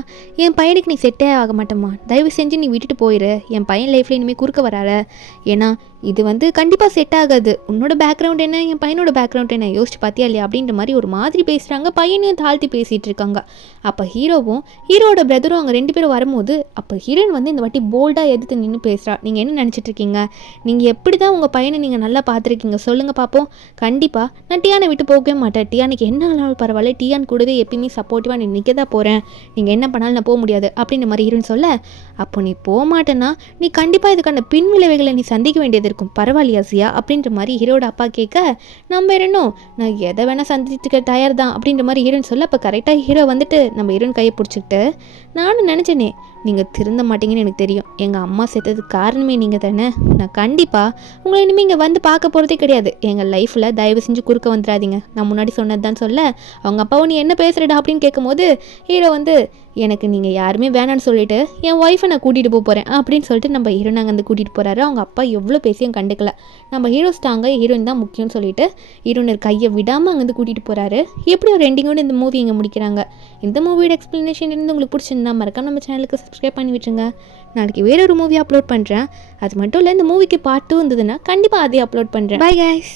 என் பையனுக்கு நீ செட்டே ஆக மாட்டேம்மா, தயவு செஞ்சு நீ விட்டுட்டு போயிரு, என் பையன் லைஃப்பில் இனிமேல் குறுக்க வரால, ஏன்னா இது வந்து கண்டிப்பாக செட் ஆகாது, உன்னோட பேக்ரவுண்ட் என்ன என் பையனோட பேக்ரவுண்ட் என்ன யோசிச்சு பார்த்தியா இல்லையா அப்படின்ற மாதிரி ஒரு மாதிரி பேசுகிறாங்க. பையனையும் தாழ்த்தி பேசிகிட்டு இருக்காங்க. அப்போ ஹீரோவும் ஹீரோட பிரதரும் அங்கே 2 பேரும் வரும்போது அப்போ ஹீரோயின் வந்து இந்த வாட்டி போல்டாக எதிர்த்து நின்று பேசுகிறா. நீங்கள் என்ன நினச்சிட்டு இருக்கீங்க, நீங்கள் எப்படி தான் உங்கள் பையனை நீங்கள் நல்லா பார்த்துருக்கீங்க சொல்லுங்கள் பார்ப்போம். கண்டிப்பாக நான் டியானை விட்டு போகவே மாட்டேன், டியானுக்கு என்ன ஆனாலும் பரவாயில்ல, டியான் கூடவே எப்பயுமே சப்போர்ட்டிவாக நீ நிற்க தான் போகிறேன், நீங்கள் என்ன பண்ணாலும் நான் போக முடியாது அப்படின்ற மாதிரி ஹீரோயின் சொல்ல, அப்போ நீ போக மாட்டேன்னா நீ கண்டிப்பாக இதுக்கான பின் விளைவுகளை நீ சந்திக்க வேண்டியது இருக்கும், பரவாயில்லையா சியா அப்படின்ற மாதிரி ஹீரோட அப்பா கேட்க, நம்ம ஹீரோனும் நான் எதை வேணால் சந்திச்சுக்க தயார் தான் அப்படின்ற மாதிரி ஹீரோயின் சொல்ல, அப்போ கரெக்டாக ஹீரோ வந்துட்டு நம்ம ஹீரோயின் கையை பிடிச்சிக்கிட்டு நானும் நினச்சேனே நீங்கள் திருந்த மாட்டீங்கன்னு எனக்கு தெரியும், எங்கள் அம்மா செத்ததுக்கு காரணமே நீங்கள் தானே, நான் கண்டிப்பாக உங்களை இனிமேல் இங்கே வந்து பார்க்க போகிறதே கிடையாது, எங்கள் லைஃப்பில் தயவு செஞ்சு குறுக்க வந்துடாதீங்க, நான் முன்னாடி சொன்னது தான் சொல்ல, அவங்க அப்பாவும் நீ என்ன பேசுகிறடா அப்படின்னு கேட்கும்போது ஹீரோ வந்து எனக்கு நீங்கள் யாருமே வேணான்னு சொல்லிட்டு என் ஒய்ஃபை நான் கூட்டிகிட்டு போகிறேன் அப்படின்னு சொல்லிட்டு நம்ம ஹீரோயின் அங்கே வந்து கூட்டிகிட்டு போகிறாரு. அவங்க அப்பா எவ்வளோ பேசியும் கண்டுக்கல. நம்ம ஹீரோ ஸ்டாங்க ஹீரோயின் தான் முக்கியம்னு சொல்லிட்டு ஹீரோயின் கையை விடாமல் அங்கேருந்து கூட்டிகிட்டு போகிறாரு. எப்படி ஒரு எண்டிங்கோடு இந்த மூவி இங்கே முடிக்கிறாங்க. இந்த மூவியோட எக்ஸ்ப்ளனேஷன் இருந்து உங்களுக்கு பிடிச்சிருந்தா மறக்காம நம்ம சேனலுக்கு சப்ஸ்கிரைப் பண்ணி விட்டுருங்க. நாளைக்கு வேற ஒரு மூவி அப்லோட் பண்ணுறேன். அது மட்டும் இல்லை, இந்த மூவிக்கு பார்ட் 2 இருந்ததுன்னா கண்டிப்பாக அதே அப்லோட் பண்ணுறேன். Bye guys.